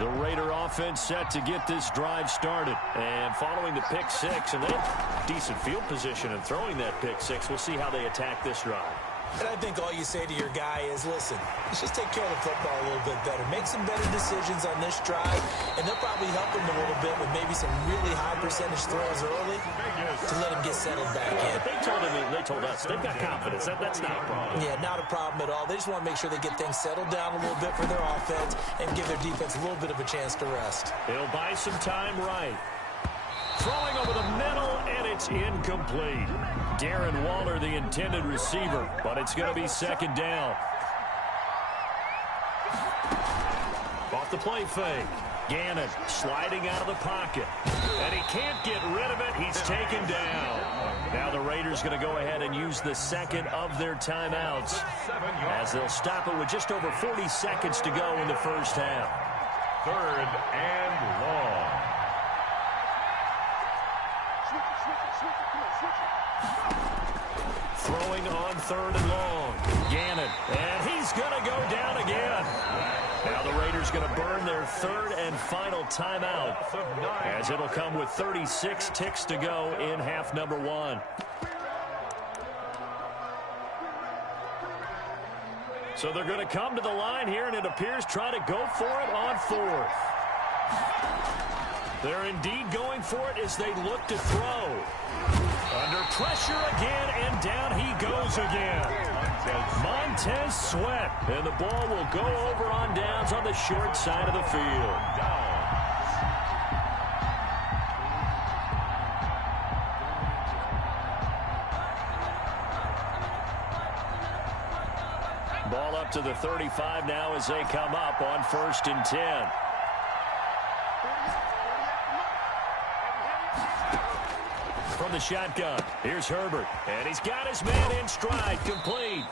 The Raider offense set to get this drive started. And following the pick six, and they have decent field position in throwing that pick six. We'll see how they attack this drive. And I think all you say to your guy is, listen, let's just take care of the football a little bit better. Make some better decisions on this drive, and they'll probably help him a little bit with maybe some really high percentage throws early to let him get settled back in. They told us they've got confidence. That's not a problem. Yeah, not a problem at all. They just want to make sure they get things settled down a little bit for their offense and give their defense a little bit of a chance to rest. He'll buy some time right. Throwing over the middle, and it's incomplete. Darren Waller, the intended receiver, but it's going to be second down. Off the play fake. Gannon sliding out of the pocket. And he can't get rid of it. He's taken down. Now the Raiders going to go ahead and use the second of their timeouts as they'll stop it with just over 40 seconds to go in the first half. 3rd and long. Throwing on 3rd and long. Gannon. And he's going to go down again. Now the Raiders going to burn their 3rd and final timeout as it'll come with 36 ticks to go in half number 1. So they're going to come to the line here, and it appears try to go for it on 4th. They're indeed going for it as they look to throw. Under pressure again, and down he goes again. Montez Sweat, and the ball will go over on downs on the short side of the field. Ball up to the 35 now as they come up on 1st and 10. From the shotgun, here's Herbert, and he's got his man in stride, complete.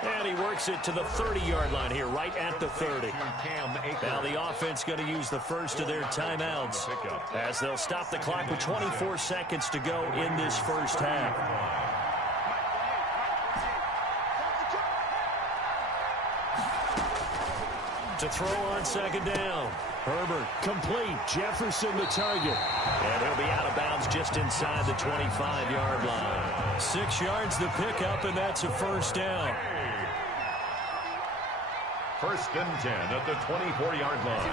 And he works it to the 30-yard line here, right at the 30. Now the offense going to use the first of their timeouts as they'll stop the clock with 24 seconds to go in this first half. To throw on 2nd down. Herbert, complete. Jefferson the target. And he'll be out of bounds just inside the 25-yard line. 6 yards the pickup, and that's a 1st down. 1st and 10 at the 24-yard line.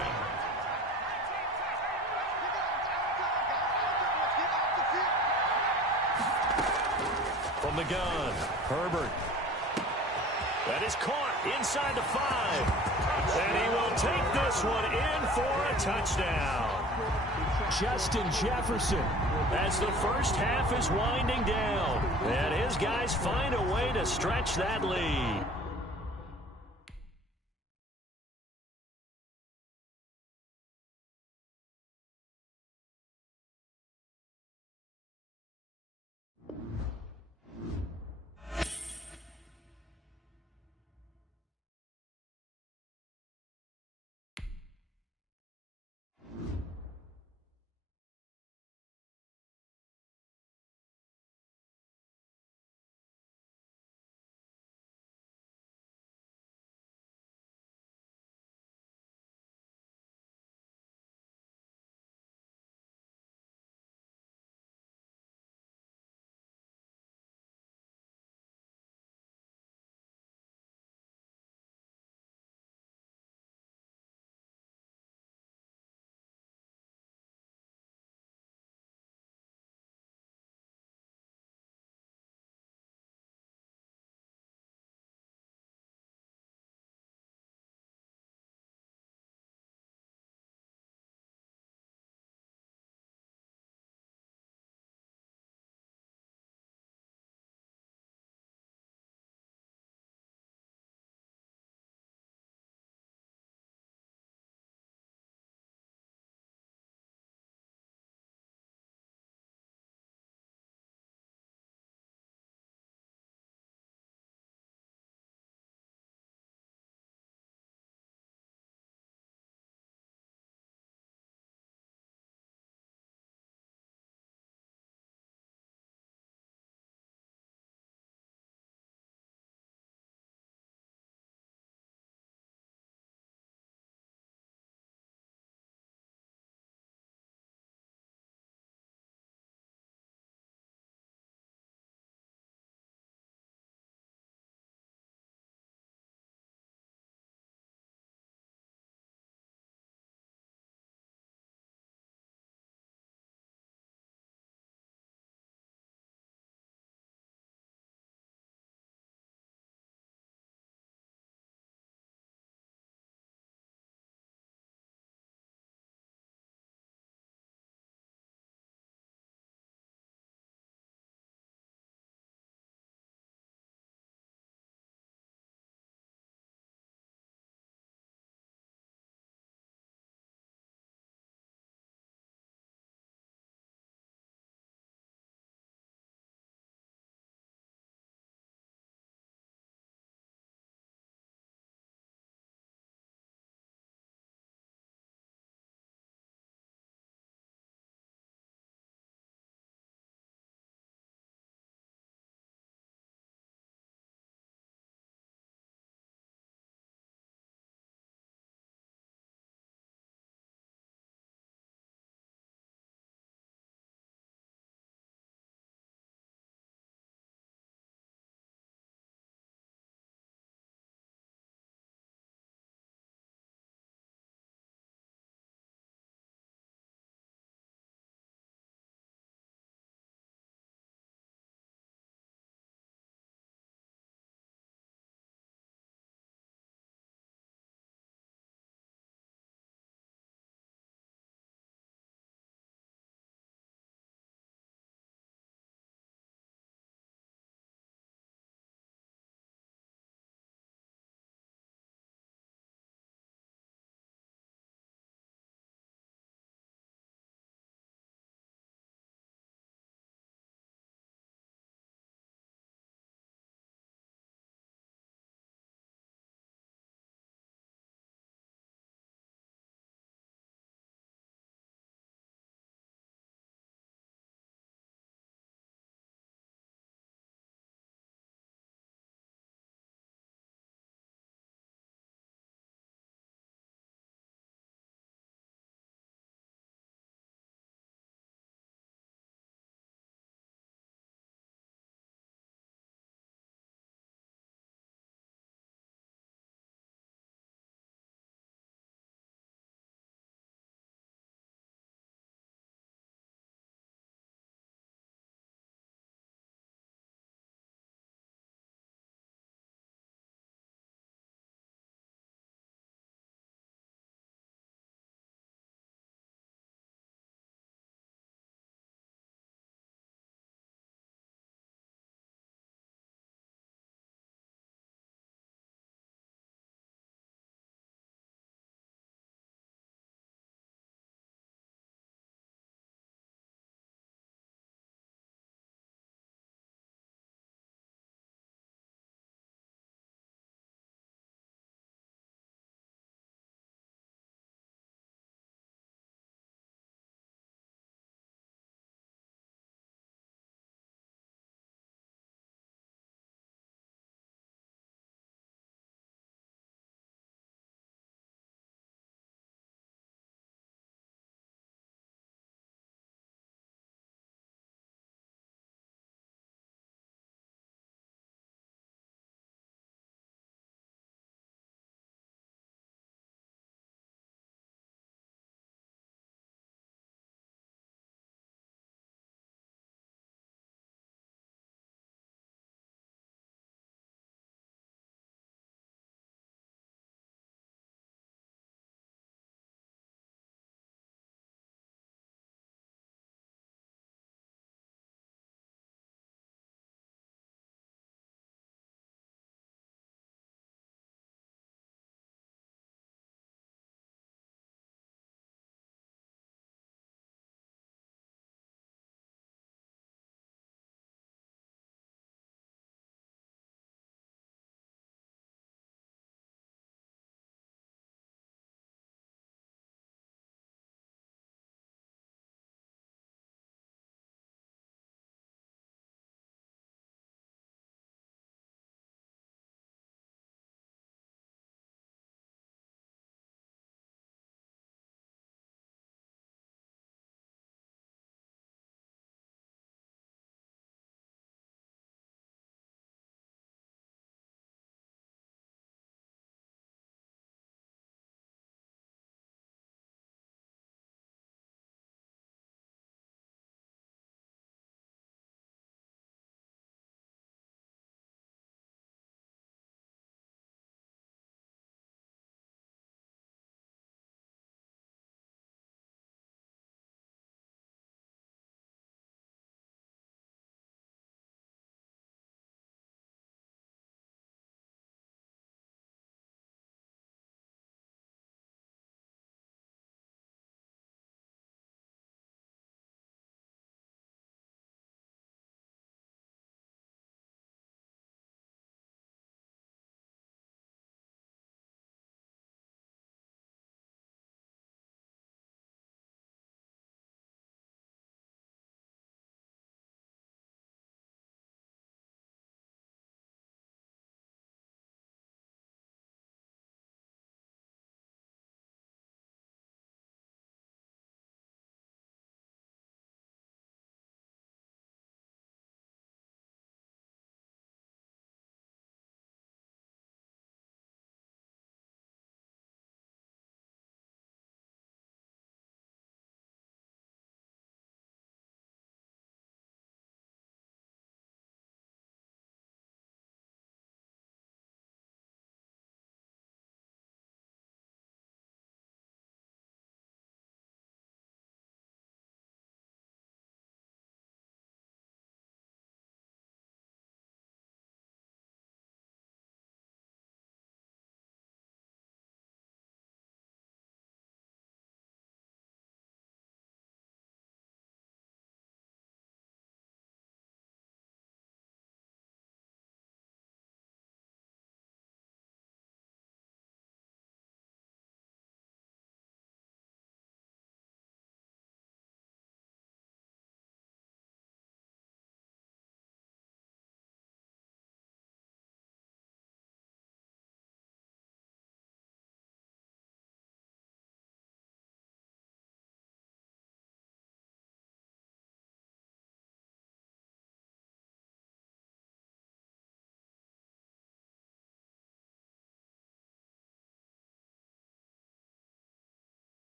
From the gun, Herbert. That is caught inside the 5. And he will take this one in for a touchdown. Justin Jefferson, as the first half is winding down. And his guys find a way to stretch that lead.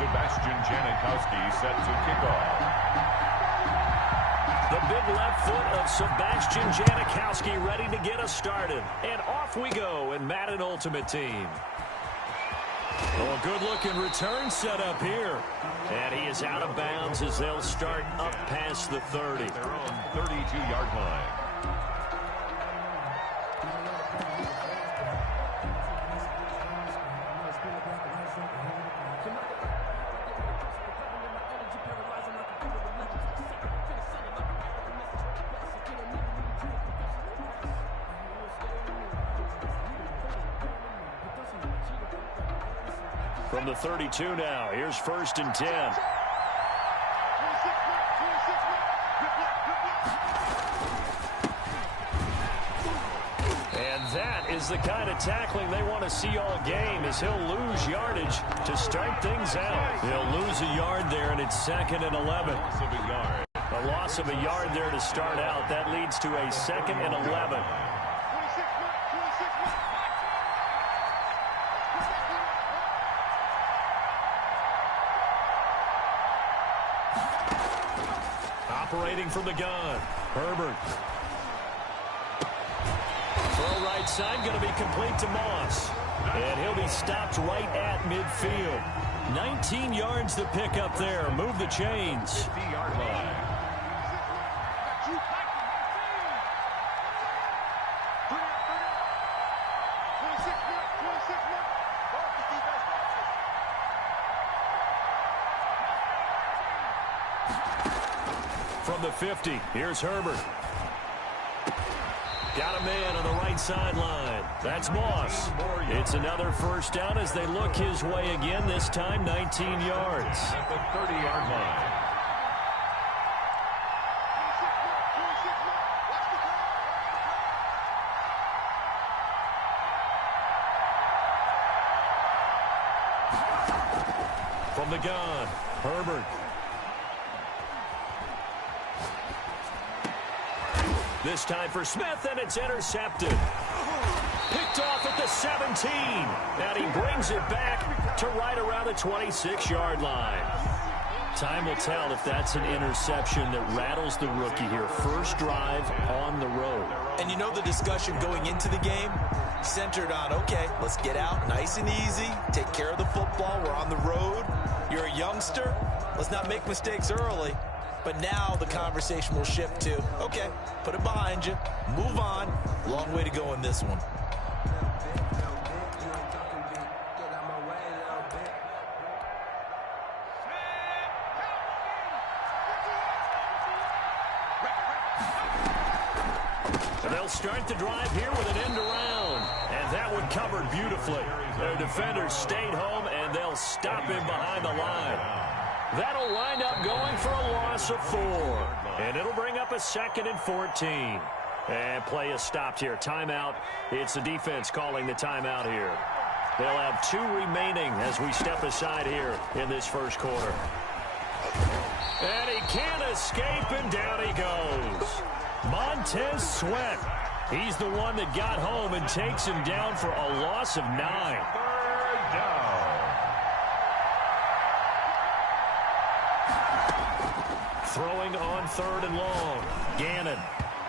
Sebastian Janikowski set to kick off. The big left foot of Sebastian Janikowski ready to get us started. And off we go in Madden Ultimate Team. Oh, a good-looking return set up here. And he is out of bounds as they'll start up past the 30. Their own 32-yard line. From the 32 now, here's 1st and 10. And that is the kind of tackling they want to see all game, as he'll lose yardage to start things out. He'll lose a yard there, and it's 2nd and 11. A loss of a yard there to start out. That leads to a 2nd and 11. Operating from the gun, Herbert. Throw right side, going to be complete to Moss. And he'll be stopped right at midfield. 19 yards to pick up there. Move the chains. 50-yard line. From the 50, here's Herbert. Got a man on the right sideline. That's Moss. It's another 1st down as they look his way again, this time 19 yards. At the 30-yard line. From the gun, Herbert. This time for Smith, and it's intercepted. Picked off at the 17. And he brings it back to right around the 26-yard line. Time will tell if that's an interception that rattles the rookie here. First drive on the road. And you know the discussion going into the game? Centered on, okay, let's get out nice and easy. Take care of the football. We're on the road. You're a youngster. Let's not make mistakes early. But now the conversation will shift to, okay, put it behind you, move on. Long way to go in this one. And they'll start the drive here with an end around. And that one covered beautifully. Their defenders stayed home, and they'll stop him behind the line. That'll wind up going for a loss of 4. And it'll bring up a 2nd and 14. And play is stopped here. Timeout. It's the defense calling the timeout here. They'll have 2 remaining as we step aside here in this first quarter. And he can't escape, and down he goes. Montez Sweat. He's the one that got home and takes him down for a loss of 9. 3rd down. Throwing on 3rd and long. Gannon.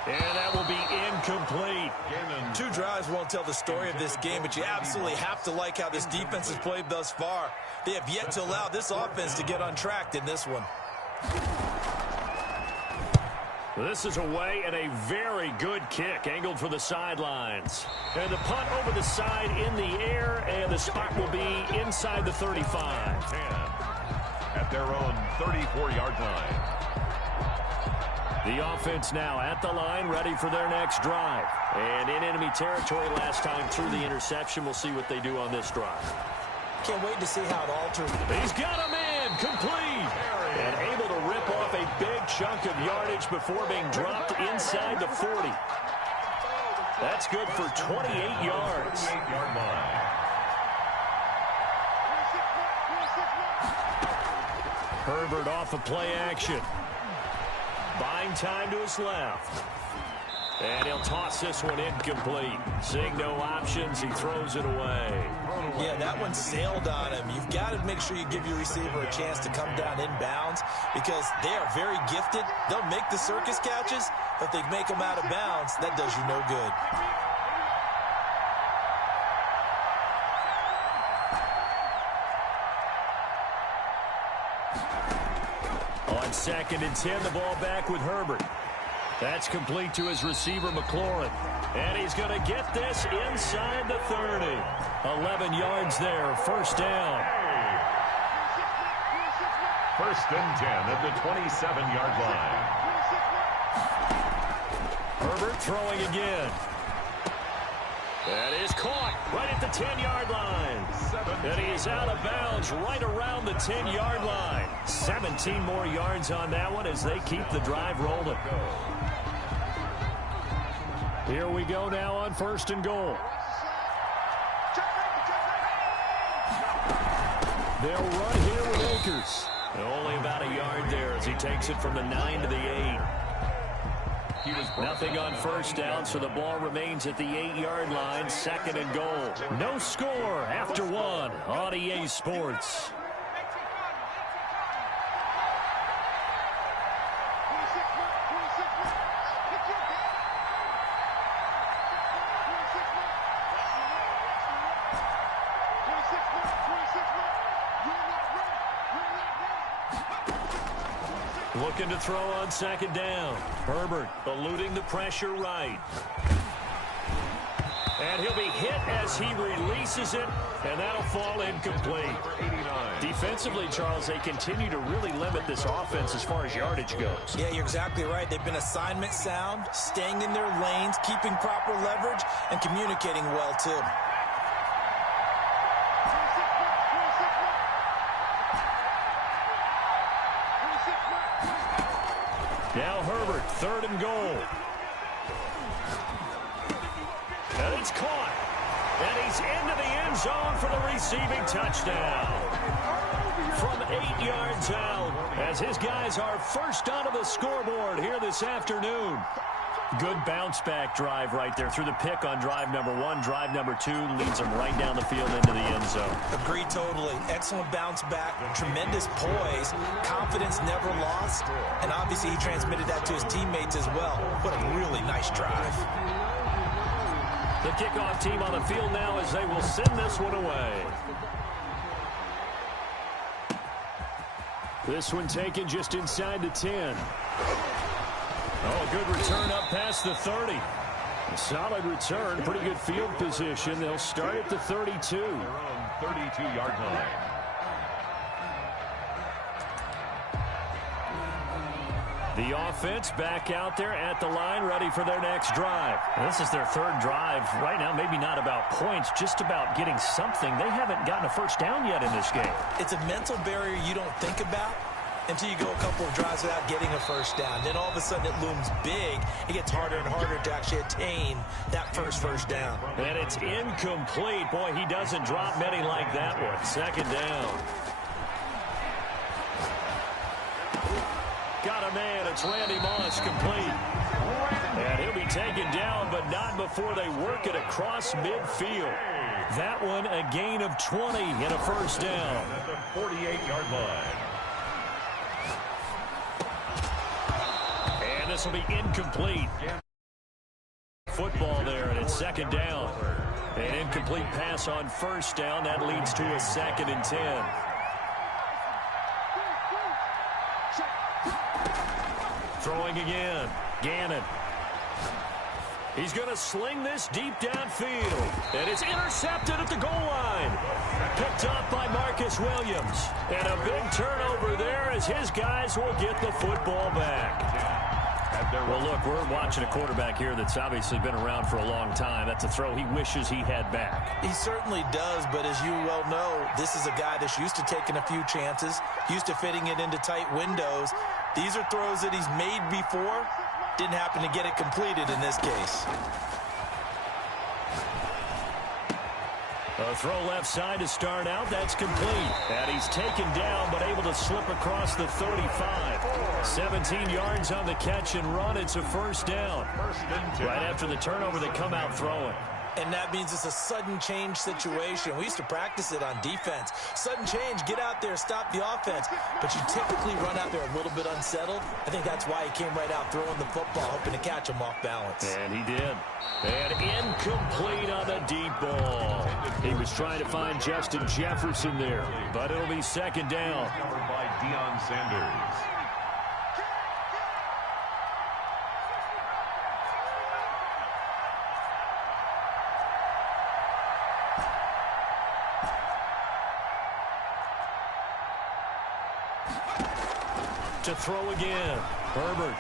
And that will be incomplete. Gannon. 2 drives won't tell the story of this game, but you absolutely have to like how this defense has played thus far. They have yet to allow this offense to get untracked in this one. This is away and a very good kick angled for the sidelines. And the punt over the side in the air, and the spot will be inside the 35. 10 at their own 34-yard line. The offense now at the line, ready for their next drive. And in enemy territory last time through the interception. We'll see what they do on this drive. Can't wait to see how it alters. He's got a man complete. And able to rip off a big chunk of yardage before being dropped inside the 40. That's good for 28 yards. 28-yard line. Herbert off of play action. Buying time to his left. And he'll toss this one incomplete. Seeing no options, he throws it away. Yeah, that one sailed on him. You've got to make sure you give your receiver a chance to come down inbounds because they are very gifted. They'll make the circus catches, but if they make them out of bounds, that does you no good. On 2nd and 10, the ball back with Herbert. That's complete to his receiver, McLaurin. And he's going to get this inside the 30. 11 yards there, first down. First and 10 at the 27-yard line. Herbert throwing again. That is caught right at the 10-yard line. And he is out of bounds right around the 10-yard line. 17 more yards on that one as they keep the drive rolling. Here we go now on 1st and goal. They'll run here with Akers. Only about a yard there as he takes it from the 9 to the 8. Nothing on first down, so the ball remains at the 8-yard line, 2nd and goal. No score after 1 on EA Sports. Looking to throw on 2nd down. Herbert eluding the pressure right. And he'll be hit as he releases it, and that'll fall incomplete. Defensively, Charles, they continue to really limit this offense as far as yardage goes. Yeah, you're exactly right. They've been assignment sound, staying in their lanes, keeping proper leverage, and communicating well, too. Now Herbert, 3rd and goal. And it's caught. And he's into the end zone for the receiving touchdown. From 8 yards out, as his guys are first onto the scoreboard here this afternoon. Good bounce-back drive right there through the pick on drive number 1. Drive number 2 leads them right down the field into the end zone. Agree totally. Excellent bounce back, tremendous poise, confidence never lost, and obviously he transmitted that to his teammates as well. What a really nice drive. The kickoff team on the field now as they will send this one away. This one taken just inside the 10. Oh, good return up past the 30. A solid return, pretty good field position. They'll start at the 32. 32-yard line. The offense back out there at the line, ready for their next drive. This is their 3rd drive. Right now, maybe not about points, just about getting something. They haven't gotten a first down yet in this game. It's a mental barrier you don't think about until you go a couple of drives without getting a first down. Then all of a sudden it looms big. It gets harder and harder to actually attain that first down. And it's incomplete. Boy, he doesn't drop many like that one. 2nd down. Got a man. It's Randy Moss complete. And he'll be taken down, but not before they work it across midfield. That one a gain of 20 and a first down. At the 48-yard line. This will be incomplete. Football there, and it's 2nd down. An incomplete pass on first down. That leads to a 2nd and 10. Throwing again. Gannon. He's going to sling this deep downfield. And it's intercepted at the goal line. Picked up by Marcus Williams. And a big turnover there as his guys will get the football back. Well, look, we're watching a quarterback here that's obviously been around for a long time. That's a throw he wishes he had back. He certainly does, but as you well know, this is a guy that's used to taking a few chances, used to fitting it into tight windows. These are throws that he's made before. Didn't happen to get it completed in this case. A throw left side to start out. That's complete. And he's taken down, but able to slip across the 35. 17 yards on the catch and run. It's a first down. Right after the turnover, they come out throwing. And that means it's a sudden change situation. We used to practice it on defense. Sudden change, get out there, stop the offense. But you typically run out there a little bit unsettled. I think that's why he came right out throwing the football, hoping to catch him off balance. And he did. And incomplete on the deep ball. He was trying to find Justin Jefferson there, but it'll be second down. Covered by Deion Sanders. To throw again. Herbert.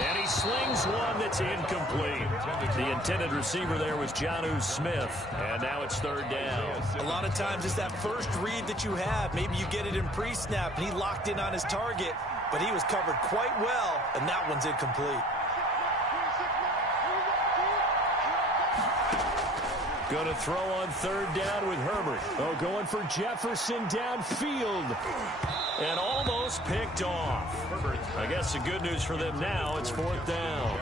And he slings one that's incomplete. The intended receiver there was Jonnu Smith. And now it's third down. A lot of times it's that first read that you have. Maybe you get it in pre-snap, and he locked in on his target. But he was covered quite well, and that one's incomplete. Going to throw on third down with Herbert. Oh, going for Jefferson downfield. And almost picked off. I guess the good news for them now, it's fourth down.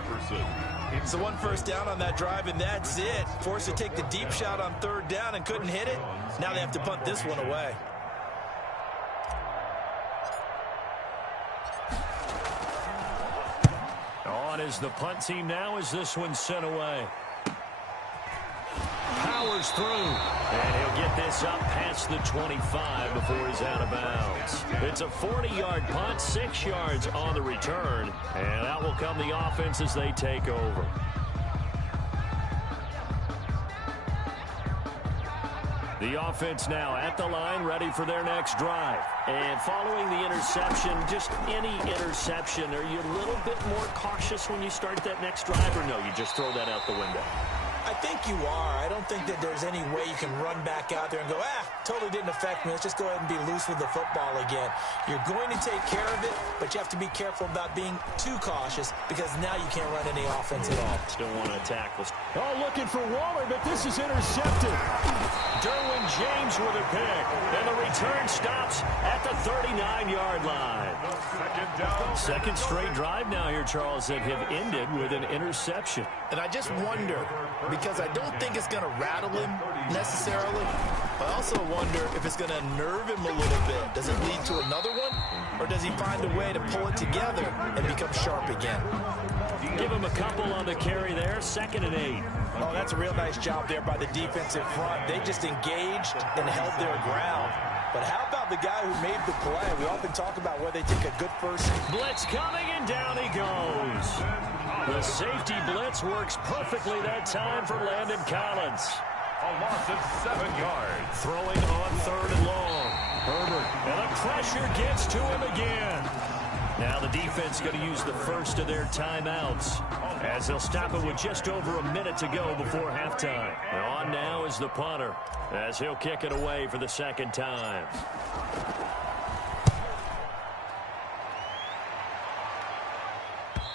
So one first down on that drive, and that's it. Forced to take the deep shot on third down and couldn't hit it. Now they have to punt this one away. On is the punt team now as this one's sent away. Powers through, and he'll get this up past the 25 before he's out of bounds. It's a 40-yard punt, 6 yards on the return, and out will come the offense as they take over. The offense now at the line, ready for their next drive. And following the interception, just any interception, are you a little bit more cautious when you start that next drive, or no, you just throw that out the window? I think you are. I don't think that there's any way you can run back out there and go, totally didn't affect me. Let's just go ahead and be loose with the football again. You're going to take care of it, but you have to be careful about being too cautious because now you can't run any offense at all. Still want to tackle. Oh, looking for Waller, but this is intercepted. Derwin James with a pick, and the return stops at the 39-yard line. Second straight drive now here, Charles, that have ended with an interception. And I just wonder, because I don't think it's going to rattle him necessarily, I also wonder if it's going to nerve him a little bit. Does it lead to another one, or does he find a way to pull it together and become sharp again? Give him a couple on the carry there, 2nd and 8. Oh, that's a real nice job there by the defensive front. They just engaged and held their ground. But how about the guy who made the play? We often talk about where they take a good first. Blitz coming, and down he goes. The safety blitz works perfectly that time for Landon Collins. A loss of 7 yards. Throwing on third and long. Herbert, and the pressure gets to him again. Now the defense going to use the first of their timeouts as they'll stop it with just over a minute to go before halftime. And on now is the punter as he'll kick it away for the second time.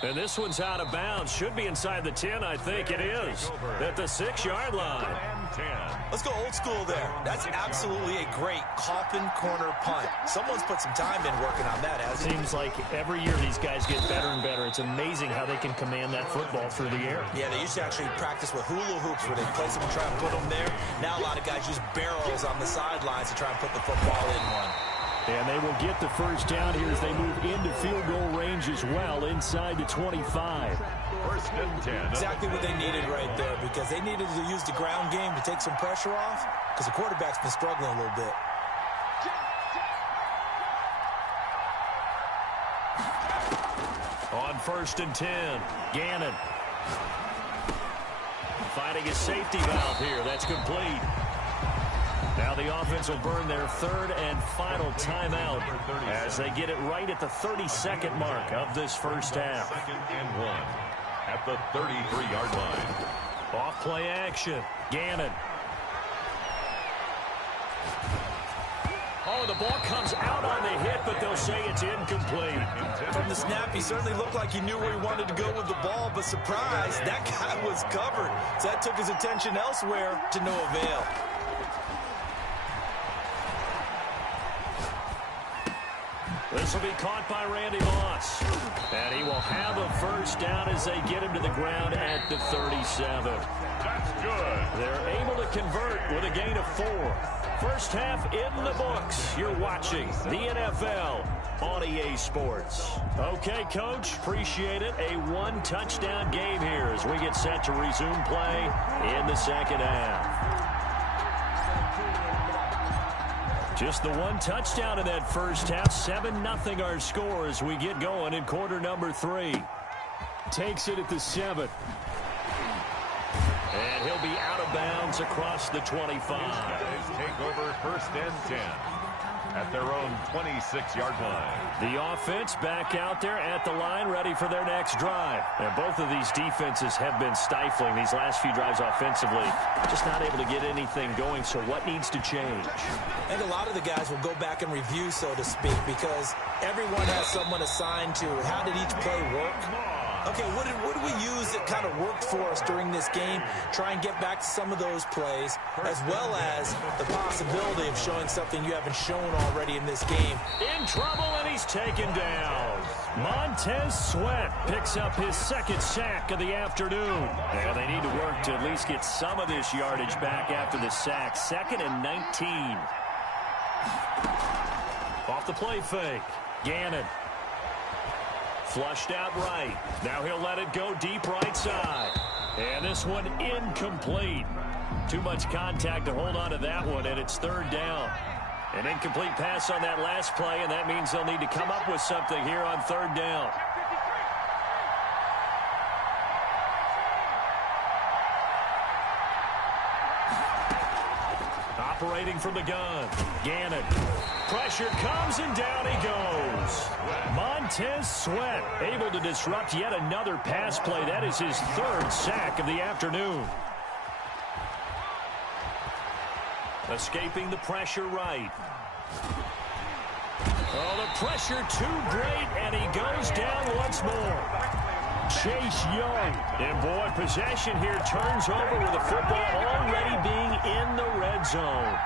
And this one's out of bounds. Should be inside the 10, I think it is. At the 6-yard line. Let's go old school there. That's absolutely a great coffin corner punt. Someone's put some time in working on that, hasn't it? Seems like every year these guys get better and better. It's amazing how they can command that football through the air. Yeah, they used to actually practice with hula hoops where they place them and try and put them there. Now a lot of guys use barrels on the sidelines to try and put the football in one. And they will get the first down here as they move into field goal range as well inside the 25. 1st and 10. Exactly what they needed right there because they needed to use the ground game to take some pressure off because the quarterback's been struggling a little bit. On 1st and 10, Gannon. Finding his safety valve here. That's complete. Now the offense will burn their third and final timeout as they get it right at the 32nd mark of this first half. 2nd and 1 at the 33-yard line. Off play action. Gannon. Oh, the ball comes out on the hit, but they'll say it's incomplete. From the snap, he certainly looked like he knew where he wanted to go with the ball, but surprise, that guy was covered. So that took his attention elsewhere to no avail. This will be caught by Randy Moss. And he will have a first down as they get him to the ground at the 37. That's good. They're able to convert with a gain of 4. First half in the books. You're watching the NFL on EA Sports. Okay, Coach, appreciate it. A one-touchdown game here as we get set to resume play in the second half. Just the one touchdown in that first half. 7-0 our score as we get going in quarter number 3. Takes it at the 7. And he'll be out of bounds across the 25. These guys take over first and 10 at their own 26-yard line. The offense back out there at the line, ready for their next drive. And both of these defenses have been stifling these last few drives offensively. Just not able to get anything going, so what needs to change? I think a lot of the guys will go back and review, so to speak, because everyone has someone assigned to how did each play work. Okay, what did we use that kind of worked for us during this game? Try and get back to some of those plays, as well as the possibility of showing something you haven't shown already in this game. In trouble, and he's taken down. Montez Sweat picks up his second sack of the afternoon. And they need to work to at least get some of this yardage back after the sack. 2nd and 19. Off the play fake. Gannon. Flushed out right. Now he'll let it go deep right side. And this one incomplete. Too much contact to hold on to that one, and it's 3rd down. An incomplete pass on that last play, and that means they'll need to come up with something here on 3rd down. Operating from the gun. Gannon. Pressure comes, and down he goes. Montez Sweat able to disrupt yet another pass play. That is his 3rd sack of the afternoon. Escaping the pressure right. Oh, the pressure too great, and he goes down once more. Chase Young. And boy, possession here turns over with the football already being in the red zone.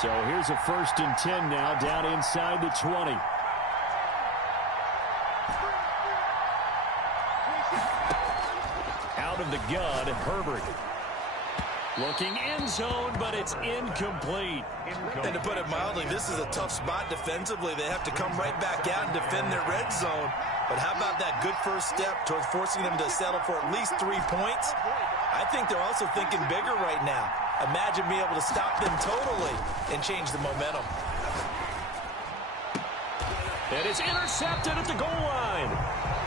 So here's a 1st and 10 now down inside the 20. Out of the gun, Herbert. Looking end zone, but it's incomplete. And to put it mildly, this is a tough spot defensively. They have to come right back out and defend their red zone. But how about that good first step towards forcing them to settle for at least 3 points? I think they're also thinking bigger right now. Imagine being able to stop them totally and change the momentum. And it's intercepted at the goal line.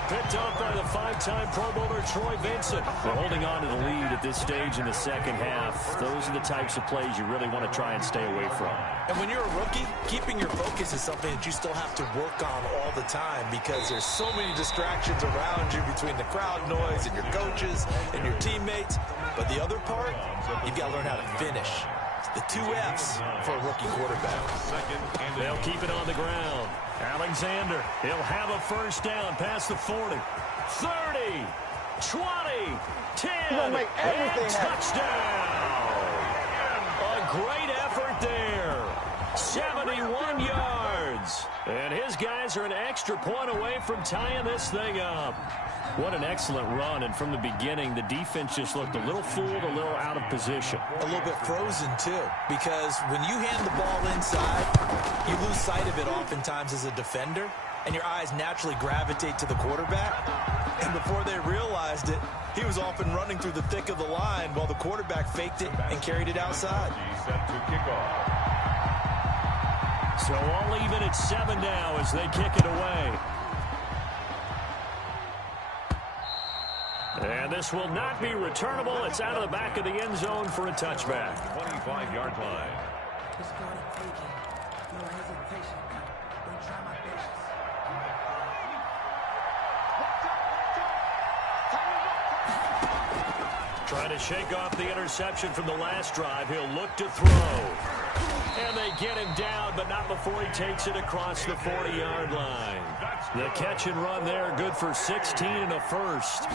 Picked up by the 5-time Pro Bowler Troy Vincent. They're holding on to the lead at this stage in the second half. Those are the types of plays you really want to try and stay away from. And when you're a rookie, keeping your focus is something that you still have to work on all the time because there's so many distractions around you between the crowd noise and your coaches and your teammates. But the other part, you've got to learn how to finish. The 2 F's for a rookie quarterback. They'll keep it on the ground. Alexander, he'll have a first down past the 40, 30, 20, 10, and touchdown. A great effort there. 71 yards. And his guys are an extra point away from tying this thing up. What an excellent run, and from the beginning, the defense just looked a little fooled, a little out of position. A little bit frozen, too, because when you hand the ball inside, you lose sight of it oftentimes as a defender, and your eyes naturally gravitate to the quarterback. And before they realized it, he was off and running through the thick of the line while the quarterback faked it and carried it outside. Set to kick off. So all even at 7 now as they kick it away. And this will not be returnable. It's out of the back of the end zone for a touchback. 25-yard line. Trying to shake off the interception from the last drive. He'll look to throw. And they get him down, but not before he takes it across the 40-yard line. The catch and run there, good for 16 and a first.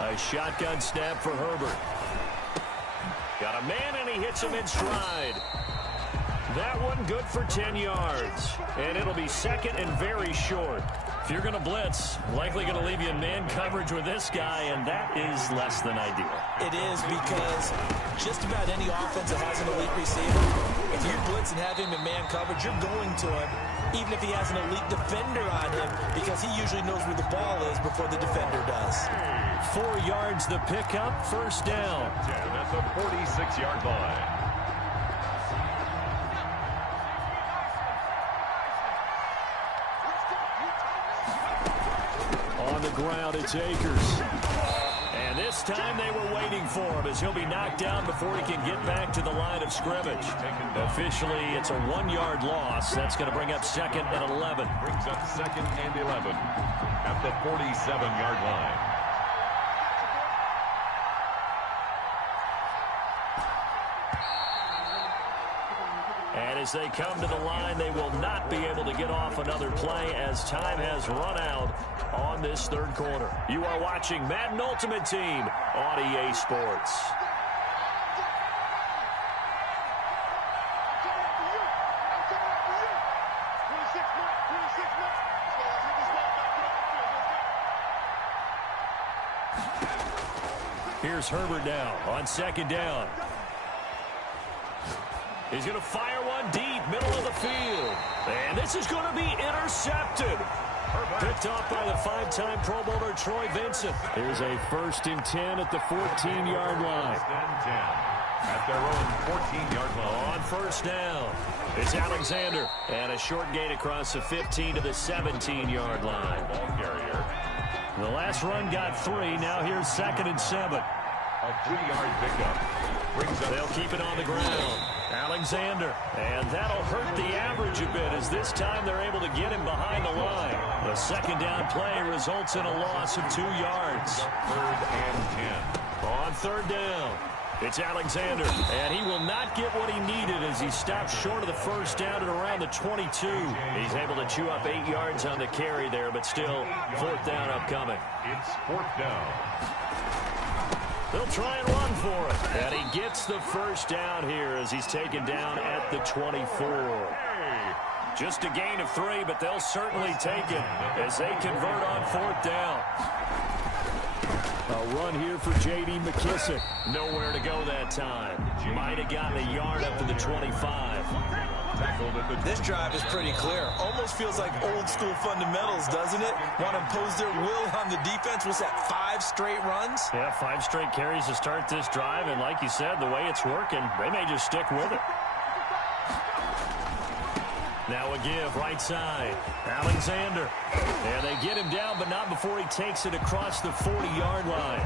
A shotgun snap for Herbert. Got a man, and he hits him in stride. That one good for 10 yards. And it'll be second and very short. If you're going to blitz, likely going to leave you in man coverage with this guy, and that is less than ideal. It is, because just about any offense that has an elite receiver, if you blitz and have him in man coverage, you're going to him, even if he has an elite defender on him, because he usually knows where the ball is before the defender does. 4 yards the pickup, first down. At the 46-yard line. On the ground, it's Akers. And this time they were waiting for him, as he'll be knocked down before he can get back to the line of scrimmage. Officially, it's a 1-yard loss. That's going to bring up second and 11. Brings up second and 11 at the 47-yard line. And as they come to the line, they will not be able to get off another play as time has run out on this third quarter. You are watching Madden Ultimate Team on EA Sports. Here's Herbert now on second down. He's going to fire one deep, middle of the field. And this is going to be intercepted. Picked off by the 5-time Pro Bowler Troy Vincent. Here's a 1st and 10 at the 14-yard line. 1st and 10 at their own 14-yard line. On first down, it's Alexander. And a short gain across the 15 to the 17-yard line. Ball carrier. The last run got 3. Now here's 2nd and 7. A 3-yard pickup. They'll keep it on the ground. Alexander. And that'll hurt the average a bit, as this time they're able to get him behind the line. The second down play results in a loss of 2 yards. 3rd and 10. On third down, it's Alexander. And he will not get what he needed as he stopped short of the first down at around the 22. He's able to chew up 8 yards on the carry there, but still 4th down upcoming. It's 4th down. They'll try and run for it. And he gets the first down here as he's taken down at the 24. Just a gain of 3, but they'll certainly take it as they convert on 4th down. A run here for J.D. McKissick. Nowhere to go that time. Might have gotten a yard up to the 25. This drive is pretty clear. Almost feels like old school fundamentals, doesn't it? Want to impose their will on the defense. Was that 5 straight runs? Yeah, 5 straight carries to start this drive. And like you said, the way it's working, they may just stick with it. Now a give right side. Alexander. And they get him down, but not before he takes it across the 40-yard line.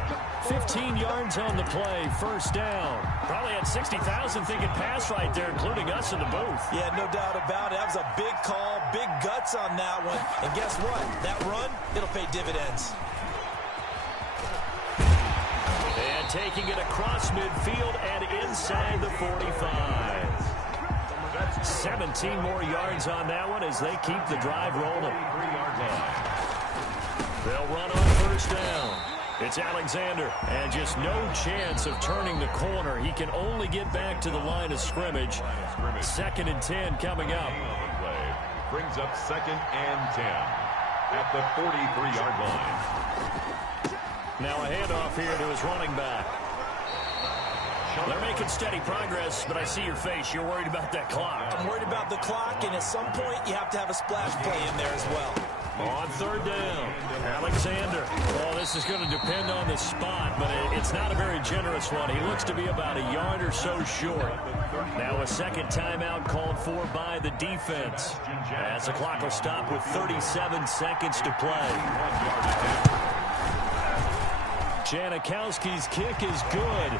15 yards on the play, first down. Probably had 60,000 thinking pass right there, including us in the booth. Yeah, no doubt about it. That was a big call, big guts on that one. And guess what? That run, it'll pay dividends. And taking it across midfield and inside the 45. 17 more yards on that one as they keep the drive rolling. 3-yard line. They'll run on first down. It's Alexander, and just no chance of turning the corner. He can only get back to the line of scrimmage. 2nd and 10 coming up. Brings up 2nd and 10 at the 43-yard line. Now a handoff here to his running back. They're making steady progress, but I see your face. You're worried about that clock. I'm worried about the clock, and at some point, you have to have a splash play in there as well. On third down, Alexander. Well, this is going to depend on the spot, but it's not a very generous one. He looks to be about a yard or so short. Now a second timeout called for by the defense, as the clock will stop with 37 seconds to play. Janikowski's kick is good.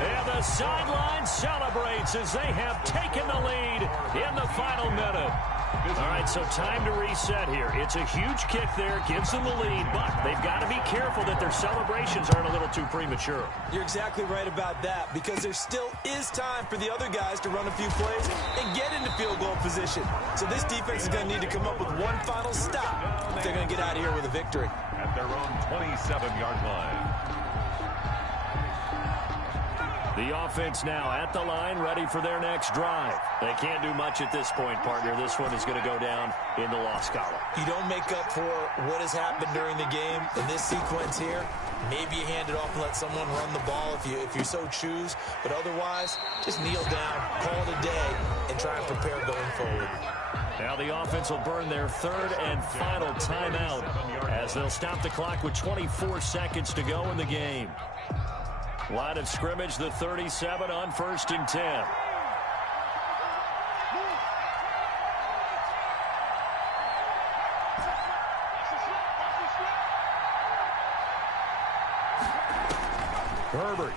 And the sideline celebrates as they have taken the lead in the final minute. All right, so time to reset here. It's a huge kick there, gives them the lead, but they've got to be careful that their celebrations aren't a little too premature. You're exactly right about that, because there still is time for the other guys to run a few plays and get into field goal position. So this defense is going to need to come up with one final stop if they're going to get out of here with a victory. At their own 27-yard line. The offense now at the line, ready for their next drive. They can't do much at this point, partner. This one is going to go down in the loss column. You don't make up for what has happened during the game in this sequence here. Maybe you hand it off and let someone run the ball if you so choose. But otherwise, just kneel down, call it a day, and try and prepare going forward. Now the offense will burn their third and final timeout as they'll stop the clock with 24 seconds to go in the game. Line of scrimmage, the 37 on 1st and 10. Herbert.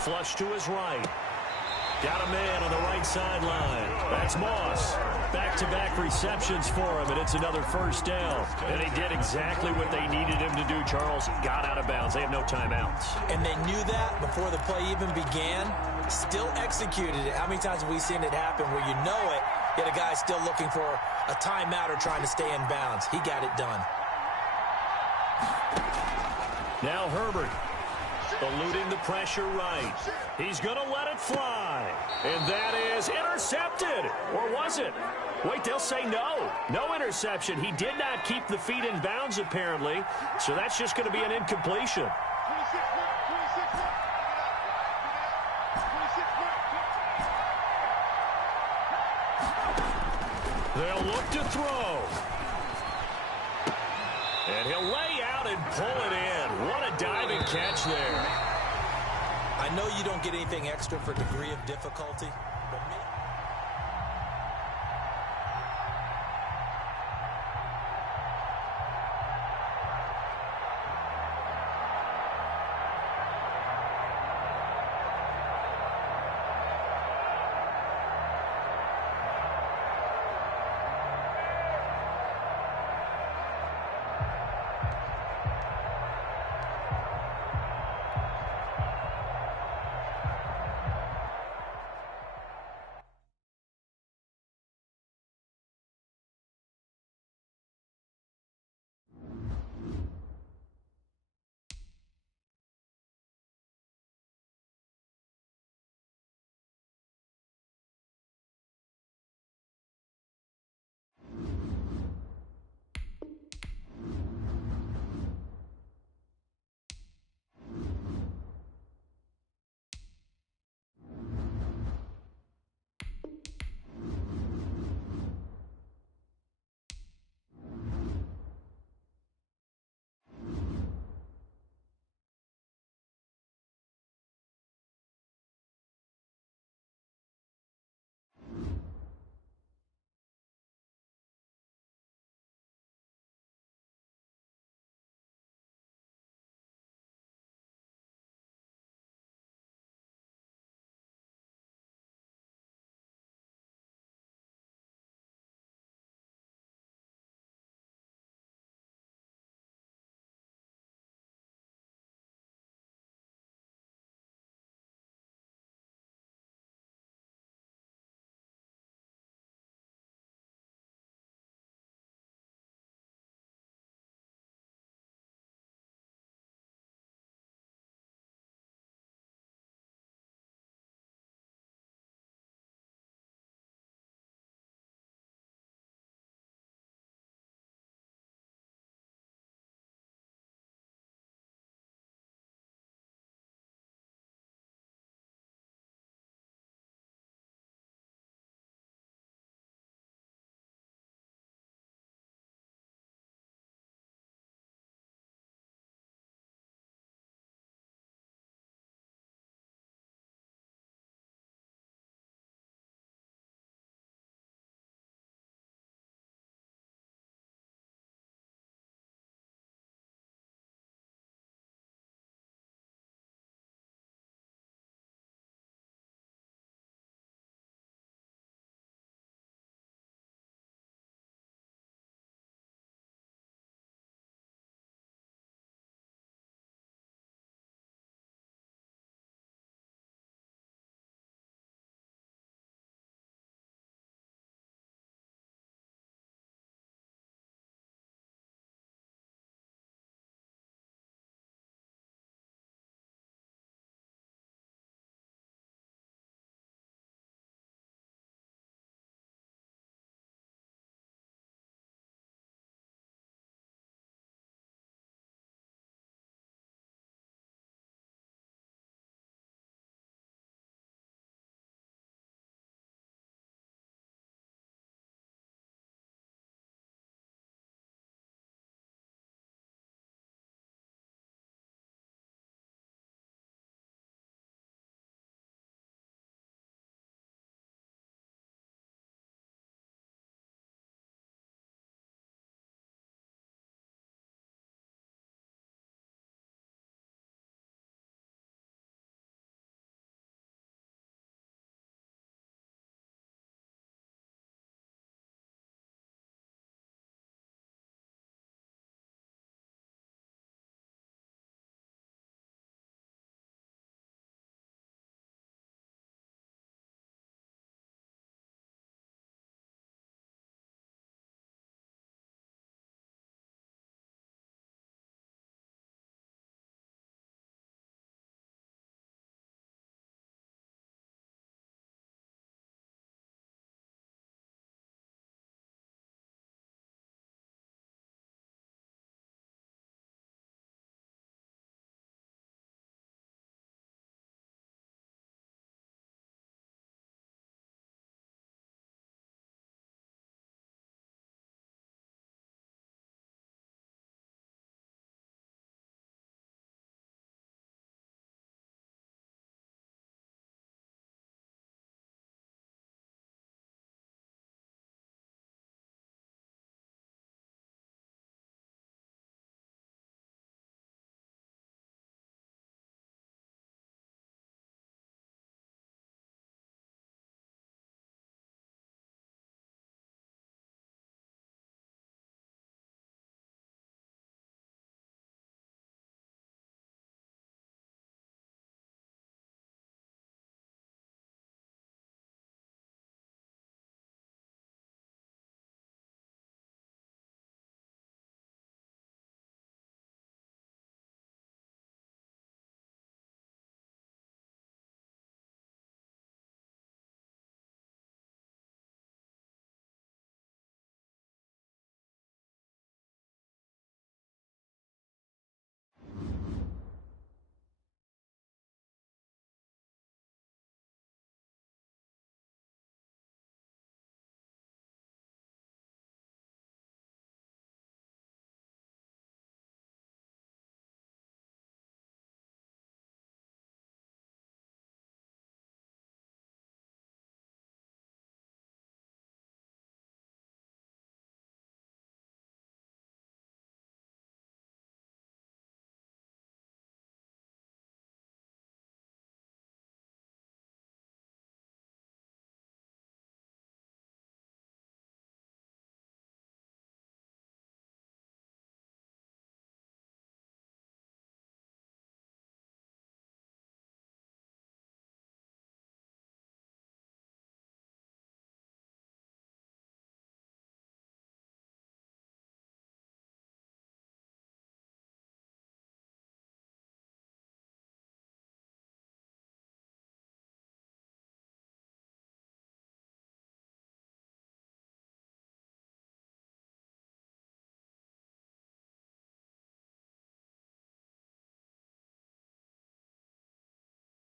Flush to his right. Got a man on the right sideline. That's Moss. Back-to-back receptions for him, and it's another first down. And he did exactly what they needed him to do, Charles. Got out of bounds. They have no timeouts. And they knew that before the play even began. Still executed it. How many times have we seen it happen where you know it, yet a guy's still looking for a timeout or trying to stay in bounds? He got it done. Now Herbert. Eluding the pressure right. He's going to let it fly. And that is intercepted. Or was it? Wait, they'll say no. No interception. He did not keep the feet in bounds, apparently. So that's just going to be an incompletion. They'll look to throw. And he'll lay out and pull it in. What a diving catch there. I know you don't get anything extra for degree of difficulty, but